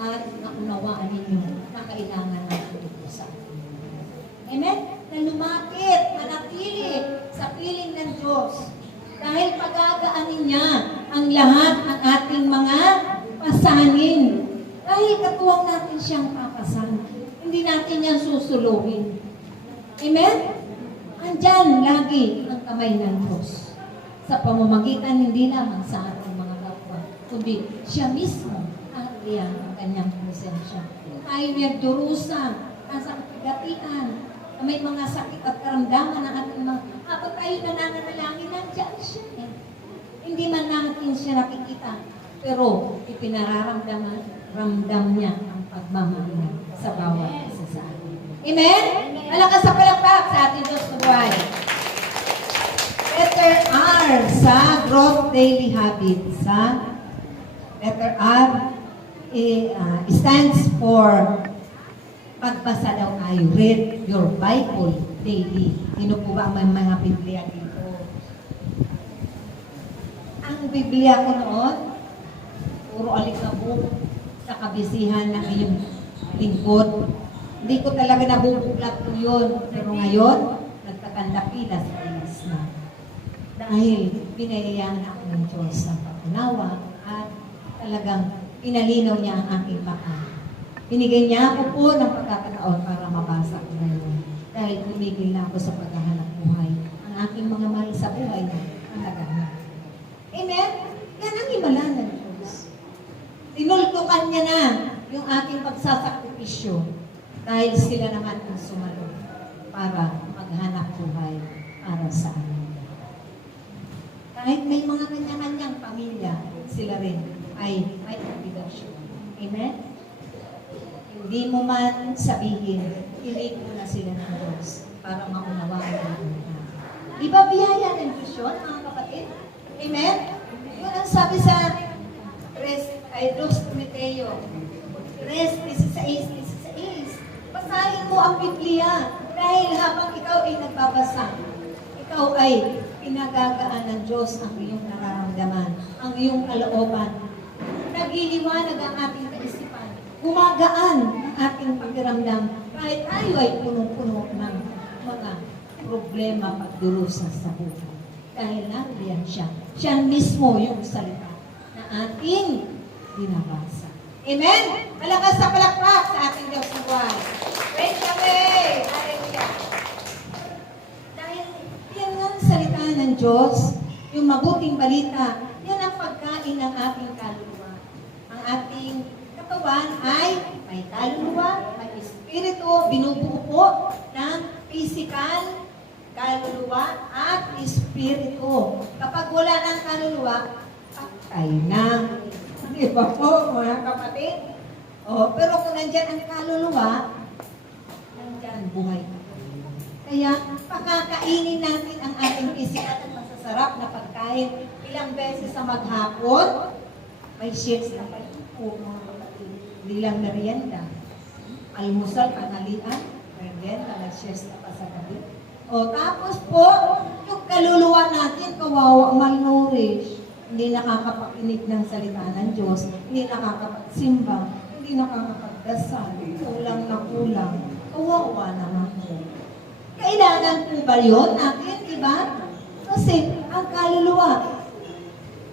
at naunawaan ninyo na kailangan natin ito sa atin. Amen? Na lumakit, manatili sa piling ng Diyos. Dahil pagagaanin niya ang lahat ng ating mga pasanin. Dahil katuwang natin siyang papasan. Hindi natin yan susulugin. Amen? Andyan lagi ang kamay ng Diyos. Sa pamamagitan hindi lamang sa ating mga kapwa, kundi siya mismo ang iyan ang kanyang presensya. Kung tayo nagdurusa, nasa kapagatian, may mga sakit at karamdaman ng ating mga, habang tayo nananalangin, nandiyan siya. Hindi man natin siya nakikita, pero ipinararamdam niya ang pagmamahal sa bawat isa sa atin. Amen? Malakas sa palakpak sa ating Diyos na buhay. Letter R sa Growth Daily Habits. Letter R stands for pagbasa daw tayo. Read your Bible daily. Sino po ba ang mga Biblia dito? Ang Biblia ko noon, puro alikabok sa kabisihan ng iyong lingkod. Hindi ko talaga nabubuklat ko yun. Pero ngayon, nagkakandakila sa ilas na. Dahil pinayayaan ako ng Diyos sa pag-unawa at talagang pinalinaw niya ang aking baka. Binigyan niya ako po ng pagkakataon para mabasa ko ngayon. Dahil tumigil na ako sa paghahanap buhay. Ang aking mga mahal sa buhay na naghahanap. Amen? Yan ang himala ng Diyos. Tinultukan niya na yung aking pagsasakripisyo dahil sila naman ang sumunod para maghanap buhay para sa amin. Kahit may mga kanya-kanyang pamilya, sila rin ay may obligasyon. Amen? Hindi mo man sabihin, ilig mo na sila ng Diyos para maunawaan mo. Di ba biyaya ng Diyos yun, mga kapatid? Amen? Yun ang sabi sa Dos Timoteo 3:16. Basahin mo ang Biblia dahil habang ikaw ay nagbabasa, ikaw ay pinagagaan ng Diyos ang iyong nararamdaman, ang iyong kalooban. Nagliliwanag ang ating kaisipan. Gumagaan ang ating pakiramdam kahit tayo ay punong-puno ng mga problema pagdurusa sa buhay. Dahil nandiyan siya. Siya mismo yung salita na ating binabasa. Amen? Malakas sa palakpak sa ating Diyos na buhay. Praise the way! Hallelujah! Dahil yan nga ang salita ng Diyos, yung mabuting balita, yan ang pagkain ng ating kaluluwa. Ang ating katawan ay may kaluluwa, may espiritu, binubuo po ng physical, kaluluwa at espiritu. Kapag wala ng kaluluwa, patay na. Di ba po, mga kapatid? Oh, pero kung nandyan ang kaluluwa, nandyan buhay pa. Kaya, pakakainin natin ang ating physical at masasarap na pagkain ilang beses sa maghapon. May shares na kayo po, mga kapatid. Hindi lang merienda. Almusal, tanghalian, merienda, may shares na pa sa gabi. O, tapos po, yung kaluluwa natin, kawawa, malnourished. Hindi nakakapakinig ng salita ng Diyos, hindi nakakapagsimba, hindi nakakapagdasal, kulang na kulang. Kawawa naman po. Kailangan po ba yun natin, diba? Kasi ang kaluluwa,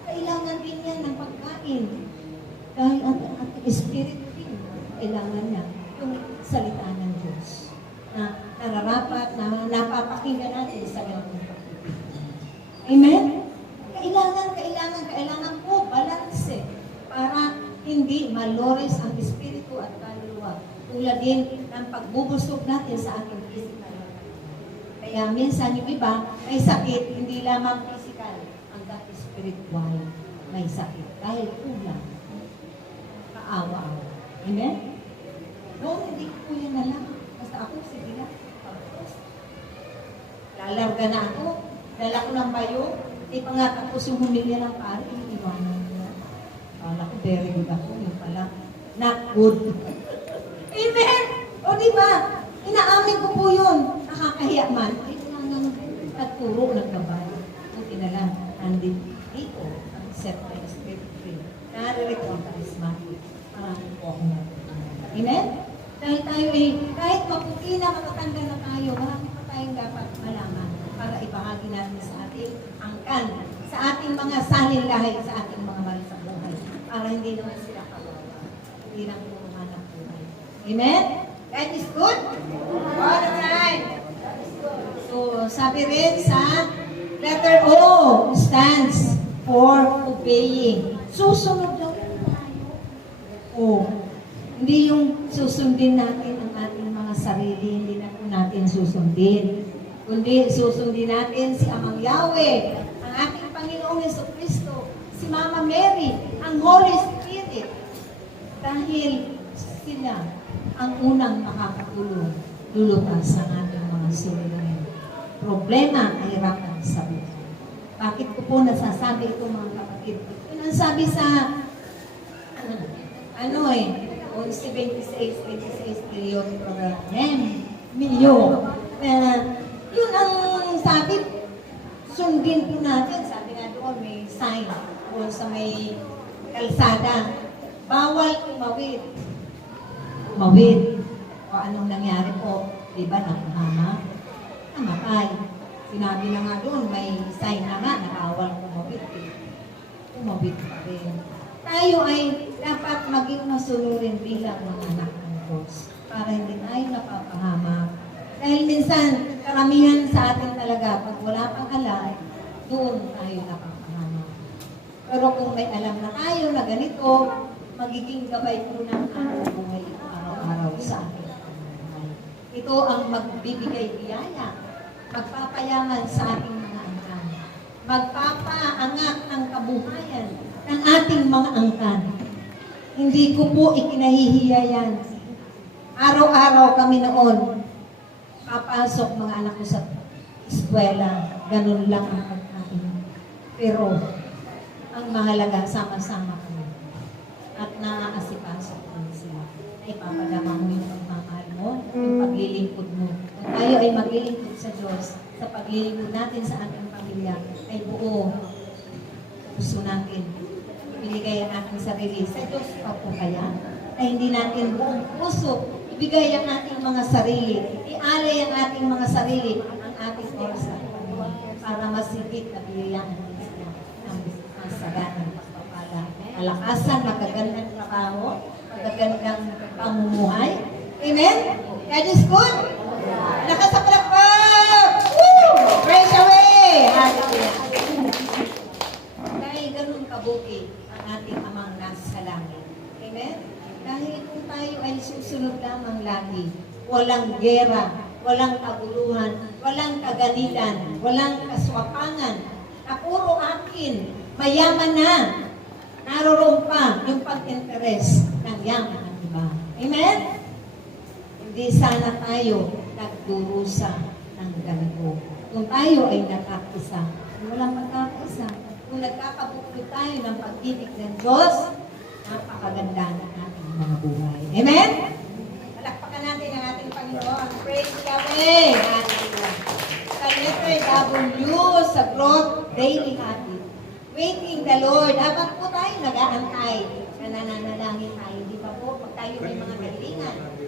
kailangan din yan ng pagkain. Dahil ang espiritu din, kailangan niya yung salita ng Diyos na nararapat, na napapakinggan natin sa ganitong pagkain. Amen? Kailangan po balanse para hindi malores ang espiritu at kaluluwa. Tulad din ng pagbubusog natin sa ating physical. Kaya minsan yung iba, may sakit, hindi lamang physical, hanggang spiritual may sakit. Dahil kulang. Kaawa-awa. Amen? No, hindi ko yan na lang. Basta ako, sige lang. Lalarga na ako. Dala ko ng bayo. Di pa nga tapos yung humilya ng pari, iwanan ko. Kala ko, very good ako. Yung pala, not good. Amen! O diba? Inaamin ko po yun. Nakakahiya man. Ay, wala naman. At puro nagkabay. Buti na lang. Andin dito. Ang set na spirit free. Naririto ang charismatic. Marami po ako na. Amen? Dahil tayo kahit maputi na, matatanda na tayo, marami pa tayong dapat malaman para ibahagi natin sa ating angkan, sa ating mga salinlahay, sa ating mga mahal sa buhay, para hindi naman sila kawawa. Hindi lang puro hanap buhay. Amen? God is good? All the time. So, sabi rin sa letter O, stands for obeying. Susunod lang tayo. O, hindi yung susundin natin ang ating mga sarili, hindi na po natin susundin. Kundi susundin natin si Amang Yahweh, ang ating Panginoong Jesucristo, si Mama Mary, ang Holy Spirit. Dahil sila ang unang makakatulong lulutas sa ating mga suliranin. Problema, kahirapan sa buhay. Bakit ko po nasasabi ito, mga kapatid? Yun ang sabi sa 11:26 trillion milyon. Yun ang sabi, sundin po natin. Sabi nga doon, may sign o sa may kalsada. Bawal tumawid. Mawid. O anong nangyari po? Diba nakahama? Namatay. Sinabi na nga doon, may sign na nga na bawal tumawid. Tumawid pa rin. Tayo ay dapat maging masunurin bilang mga anak ng Diyos para hindi tayo napapahama. Dahil minsan, karamihan sa atin talaga, pag wala pang alam, doon tayo napapahama. Pero kung may alam na tayo na ganito, magiging gabay po ng ating buhay araw-araw sa ating buhay. Ito ang magbibigay biyaya, magpapayaman sa ating mga angkan, magpapaangat ng kabuhayan ng ating mga angkan. Hindi ko po ikinahihiya yan. Araw-araw kami noon, papasok mga anak ko sa eskwela, ganun lang ang pagkain. Pero, ang mahalaga, sama-sama kami. At naaasipasok kami sila. Ay papadama mo yung pagmamahal mo, yung paglilingkod mo. Kung tayo ay maglilingkod sa Diyos, sa paglilingkod natin sa ating pamilya, ay buo puso natin. Ibigay natin sarili sa Diyos pa po kaya. Ay hindi natin buong puso ibigay ang ating mga sarili, ialay ang ating mga sarili, ang ating oras sa Panginoon, para masigit na biyayaan natin sila ng masaganang pagpapala kalakasan, magagandang trabaho, magagandang pamumuhay. Amen? God is good. Lakas sa palakpak! Woo! Praise away! Hallelujah. Dahil ganun kabuti ang ating amang nasa langit. Amen? Dahil kung tayo ay susunod lamang lagi, walang gera, walang kaguluhan, walang kaganitan, walang kaswapangan, na puro akin, mayaman na, naroon pa yung pag-interest ng yaman ng iba. Amen? Hindi sana tayo nagdurusa ng ganito. Kung tayo ay nagkakaisa, walang magkakaisa. Kung nagkakabuklod tayo ng pag-ibig ng Diyos, napakaganda ng ating mga buhay. Amen? Palakpakan natin ang ating Panginoon. Praise Yahweh! Hallelujah. Sa letter W, sa growth, daily habit. Waiting the Lord. Habang po tayo nag-aantay, na nananalangin tayo. Di ba po? Pag tayo may mga kahilingan,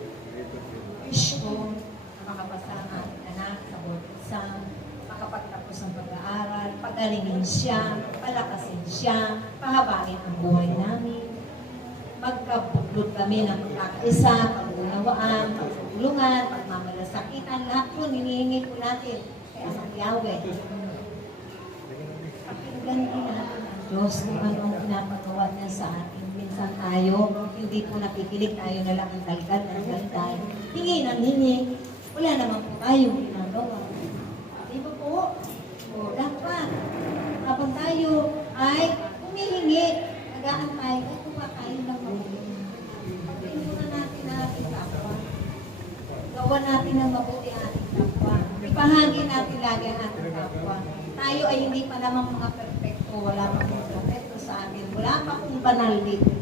wish ko na makapasa ang ating anak sa board exam, makapagtapos ng pag-aaral, pagalingin siya, palakasin siya, pahabain ang buhay namin, magkabuklod kami ng pagkakaisa, pag-unawaan, pagtulungan, pagmamalasakitan, lahat po hinihingi po natin kay Amang Yahweh. Pakinggan din natin ang Diyos kung ano ang pinapagawa niya sa atin. Minsan tayo, hindi po nakikinig, tayo na lang ang dalgal ng dalgal. Hingi ng hingi, wala naman po tayong ginagawa. Di ba po? O dapat, habang tayo ay humihingi, nag-aantay, ay kuha tayo ng mabuti. Pagpinuna natin ang ating kapwa. Gawa natin ang mabuti ang ating kapwa. Ipahagi natin lagi ang ating kapwa. Tayo ay hindi pa naman mga perfecto, wala pa pong perfecto sa atin, wala pa pong banal dito.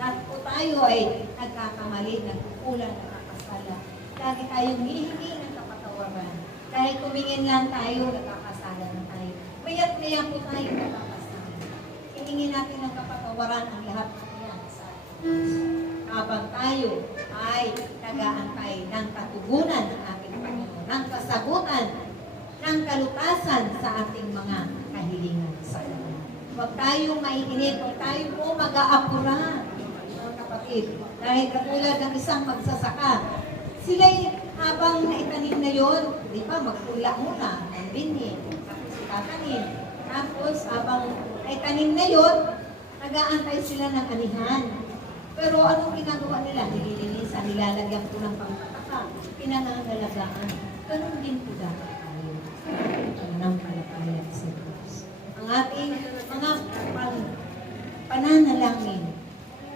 Lahat po tayo ay nagkakamali, nagkukulang, nagkakasala. Lagi tayong hihingi ng kapatawaran. Dahil tumingin lang tayo, nagkakasala na tayo. Mayat-maya po tayo nagkakasala. Hihingi natin ng kapatawaran ang lahat ng yan sa atin. Habang tayo ay nag-aantay ng katugunan ng ating Panginoon, ng kasagutan, ng kalutasan sa ating mga kahilingan sa Kanya. Huwag tayong maiinip, huwag tayo po mag-aapura, mga kapatid. Dahil katulad ng isang magsasaka, sila'y habang naitanim na yon, di ba, magpula muna ng binhi, tapos itatanim. Tapos habang naitanim na yon, nag-aantay sila ng anihan. Pero anong ginagawa nila? Nililinisan, nilalagyan ko ng pangkataka, pinangangalagaan. Ganun din po dapat tayo. Pananampalataya sa Diyos. Ang ating mga pananalangin,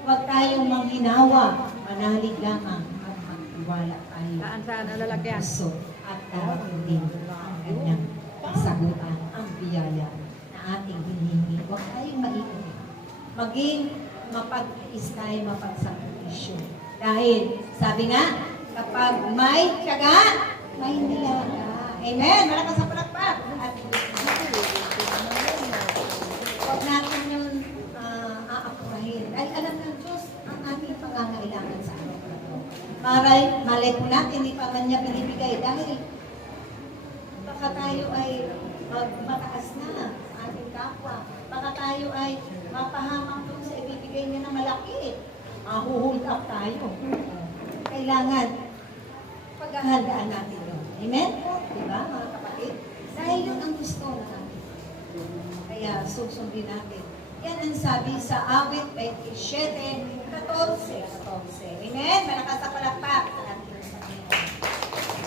huwag tayong manghinawa, manalig lamang at magtiwala tayo. Saan ang lalagyan? Puso at darating din ang kanyang kasagutan, ang biyaya na ating hinihingi. Huwag tayong maiinip. Maging mapag-is tayo, mapagsakripisyo. Dahil, sabi nga, kapag may tiyaga, may nilaga. Amen! Malakas sa palakpak. At huwag natin yun aapurahin. Dahil alam ng Diyos ang ating pangangailangan sa araw na ito. Malay po natin, hindi pa man niya binibigay. Dahil baka tayo ay mataas na sa ating kapwa. Baka tayo ay mapahamak doon sa ibibigay niya na malaki. Mahuhold up tayo. Kailangan paghahandaan natin yun. Amen? Diba, mga kapatid? Dahil yun ang gusto natin. Kaya susundin natin. Yan ang sabi sa awit 27:14. Amen? Malakas sa palakpak.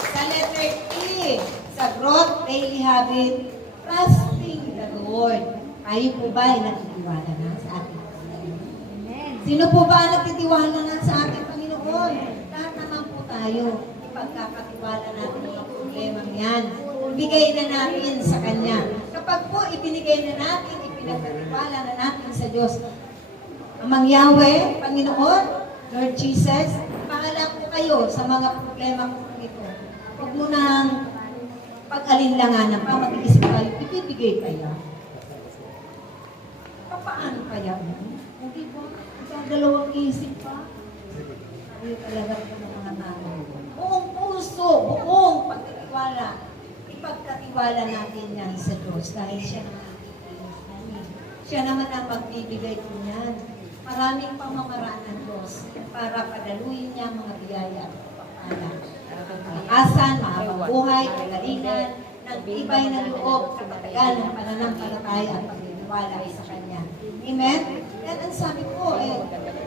Sa letter E, sa growth, daily habit, trusting the Lord. Tayo po ba ay nagtitiwala na sa ating Panginoon? Sino po ba ang nagtitiwala na sa ating Panginoon? Lahat naman po tayo. Ipagkakatiwala natin ang problemang yan. Ibigay na natin sa Kanya. Kapag po ibinigay na natin, ipinagkatiwala na natin sa Diyos. Amang Yahweh, Panginoon, Lord Jesus, pahala po kayo sa mga problema po ito. Huwag mo nang pag-alinlanganan pa, mag-iisip tayo, ibibigay kaya. Paano kaya? Hindi ba? Dalawang isip pa. Ayaw talaga po ng mga tao. Buong puso, buong pagkatiwala. Ipagkatiwala natin yan sa Diyos dahil siya naman ang namin. Siya naman ang magbibigay po yan. maraming pamamaraan ng Diyos para padaluyin niya ang mga biyaya at pagpapala. Kalakasan, mahabang buhay, kagalingan, nagtibay ng loob, kapatagan ng pananampalataya at pagtitiwala sa Kanya. Amen? Yan ang sabi ko,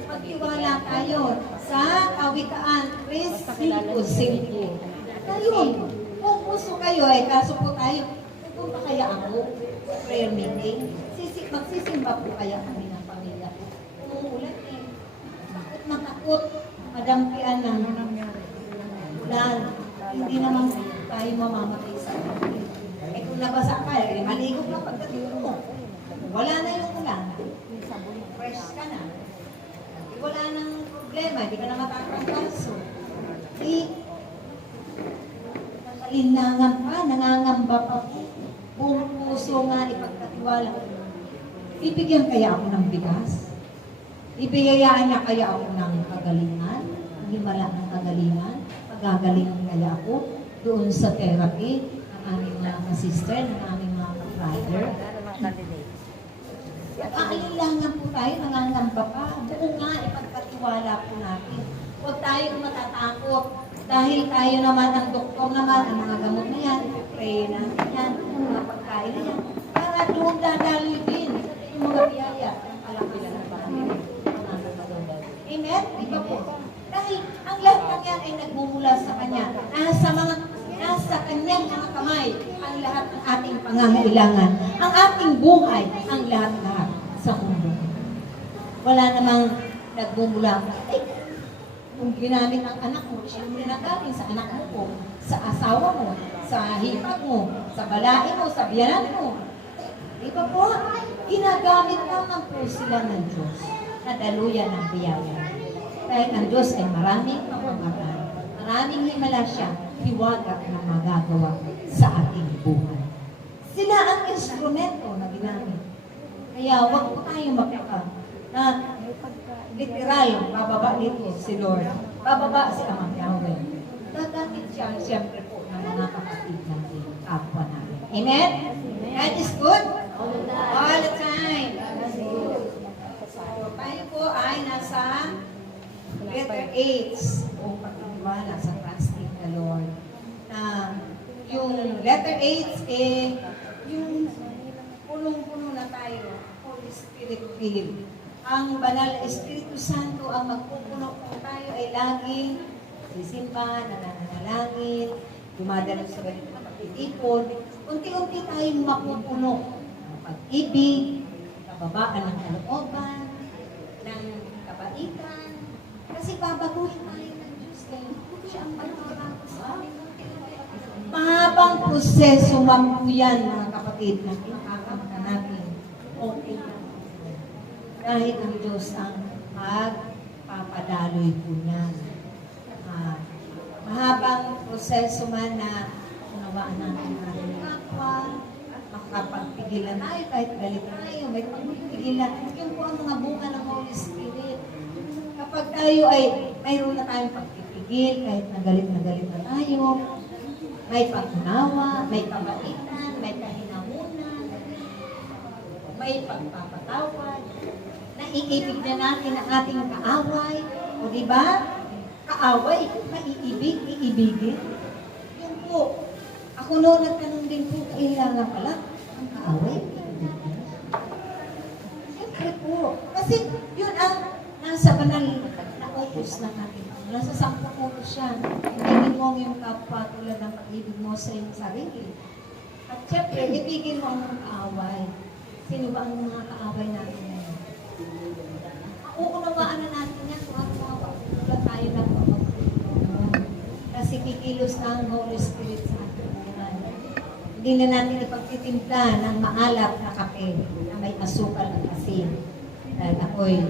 magtiwala tayo sa Kawikaan 3:5. Ayun, kung gusto kayo, kaso po tayo, pupunta kaya ako sa prayer meeting? Magsisimba po kaya kami ng pamilya ko? Umuulan Takot na takot, madampian ng ulan. Hindi naman tayo mamamatay sa ulan. Kung nabasa ka, maligog lang pagdating mo. Wala na yung ulan. Fresh ka na. Wala nang problema, hindi ka na matatrangkaso. Nangangamba pa po. Buong puso nga ipagkatiwala. Bibigyan kaya ako ng bigas? Ibigayaan niya kaya ako ng kagalingan? Himala ng kagalingan? Pagagalingan kaya ako doon sa therapy ng aming mga sister, ng aming mga brother? Aalinlangan po tayo, nangangamba pa. Buong nga ipagkatiwala po natin. Huwag tayong matatakot. Dahil tayo naman, ang doktor naman, ang mga gamot na yan, pray natin yan, mga pagkain na yan, para doon dadali din yung mga biyaya ng palakasan ng Panginoon. Amen? Diba po? Dahil ang lahat ng yan ay nagmumula sa Kanya. Nasa Kanyang mga kamay ang lahat ng ating pangangailangan. Ang ating buhay, ang lahat-lahat sa mundo. Wala namang nagmumula. Kung ginamit ang anak mo, siyempre nagaling sa anak mo po, sa asawa mo, sa hipag mo, sa balai mo, sa biyanan mo. Diba po? Ginagamit naman po sila ng Diyos na daluyan ng biyaya. Dahil ang Diyos ay maraming pamamaraan. Maraming himala siya, hiwaga na magagawa sa ating buhay. Sila ang instrumento na ginamit. Kaya huwag po tayong magpaka na literal, bababa dito si Lord. Bababa si Amang Yahweh. Gagamit siya, siyempre po, ng mga kapatid natin, kapwa natin. Amen? That is good? All the time. So, tayo po ay nasa letter 8 o pagtitiwala sa trusting the Lord. Yung letter 8 yung punong-puno na tayo, Holy Spirit filled. Ang Banal Espiritu Santo ang magpupuno kung tayo ay laging sisimba, nananalangin, dumadalo sa ganito na pagtitipon. Unti-unti tayong mapupuno ng pag-ibig, kababaan ng kalooban, ng kabaitan. Kasi babaguhin tayo ng Diyos. Siya ang pagbabago sa amin. Mahabang proseso man po yan, mga kapatid, na kinakakanta natin. Okay lang. Dahil ang Diyos ang magpapadaloy po niyan. Mahabang proseso man na unawaan natin ang ating kapwa, makapagpigilan tayo kahit galit tayo, may pagpigilan. Yung po ang mga bunga ng Holy Spirit. Kapag tayo ay mayroon na tayong pagpipigil, kahit nagalit na tayo, may pag-unawa, may kabaitan, may kahinahunan, may pagpapatawad, naiibig na natin ang ating kaaway. O diba? Kaaway, maiibig, iibigin. Yun po. Ako noon nagtanong din po, kailangan pala ang kaaway, iibigin. Siyempre po. Kasi yun ang nasa banal na utos ng ating. Nasa 10 utos siya. Ibigin mo yung kapwa tulad ng pag-ibig mo sa iyong sarili. At siyempre, ibigin mo ang kaaway. Sino ba ang mga kaaway natin ngayon? Uunawaan na natin yan kung ano mga pagkukulat tayo ng pagkukulat. Kasi kikilos na ang Holy Spirit sa ating buhay. Hindi na natin ipagtitimpla ng maalat na kape na may asukal at asin. Dahil ako'y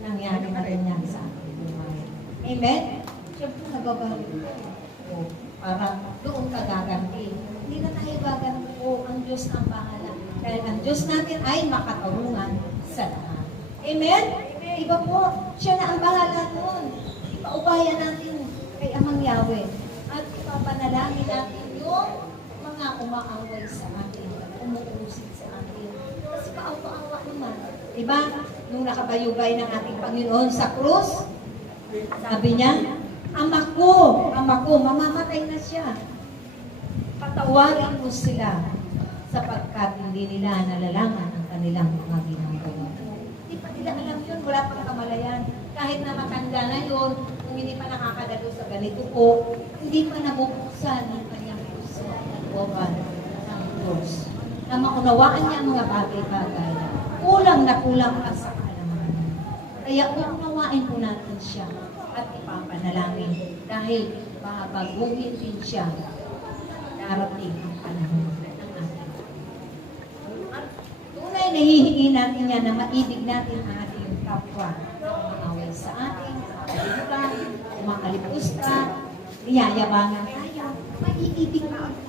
nangyari na rin yan sa ating buhay. Amen? Siyempre nagabalik ko. Para doon ka gaganti. Hindi na tayo gaganti po. Ang Diyos ang bahala. Dahil ang Diyos natin ay makatarungan sa lahat. Amen? Iba po, siya na ang bahala noon. Ipaubayan natin kay Amang Yahweh. At ipapanalangin natin yung mga umaaway sa atin, umuusig sa atin. Kasi paawa-awa naman. Diba? nung nakabayubay ng ating Panginoon sa krus, sabi niya, Ama ko, mamamatay na siya. Patawarin mo sila sapagkat hindi nila nalalaman ang kanilang mga ginagawa. Hindi pa nila alam yun, wala pang kamalayan. Kahit na matanda na yun, kung hindi pa nakakadalo sa ganito po, hindi pa nabubuksan ang kanyang puso at looban ng Diyos. Na maunawaan niya ang mga bagay-bagay. Kulang na kulang pa sa kaalaman. Kaya uunawain po natin siya at ipapanalangin dahil babaguhin din siya darating ang panahon ng ating. At tunay na hihingi natin yan na maibig natin ang ating kapwa na umaway sa ating kalibutan, umakalipusta, niyayabangan tayo, maiibig natin.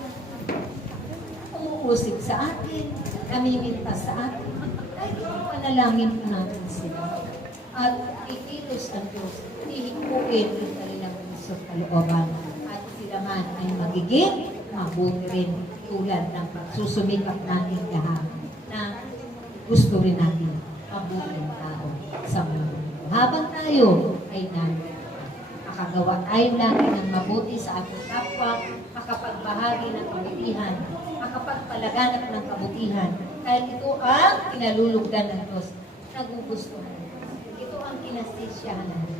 Umuusig sa atin, namimintas sa atin, ay panalangin po natin sila. At ikilos ang Diyos, ihikuin ang kanilang puso at kalooban. At sila man ay magiging mabuti rin tulad ng pagsusumikap natin lahat na gusto rin natin mabuting tao sa mundo. Habang tayo ay makagawa tayo natin ng mabuti sa ating kapwa, makapagbahagi ng kabutihan, makapagpalaganap ng kabutihan, dahil ito ang kinalulugdan ng Diyos, nagugustuhan ng Diyos. Ito ang kinasisyahan ng Diyos.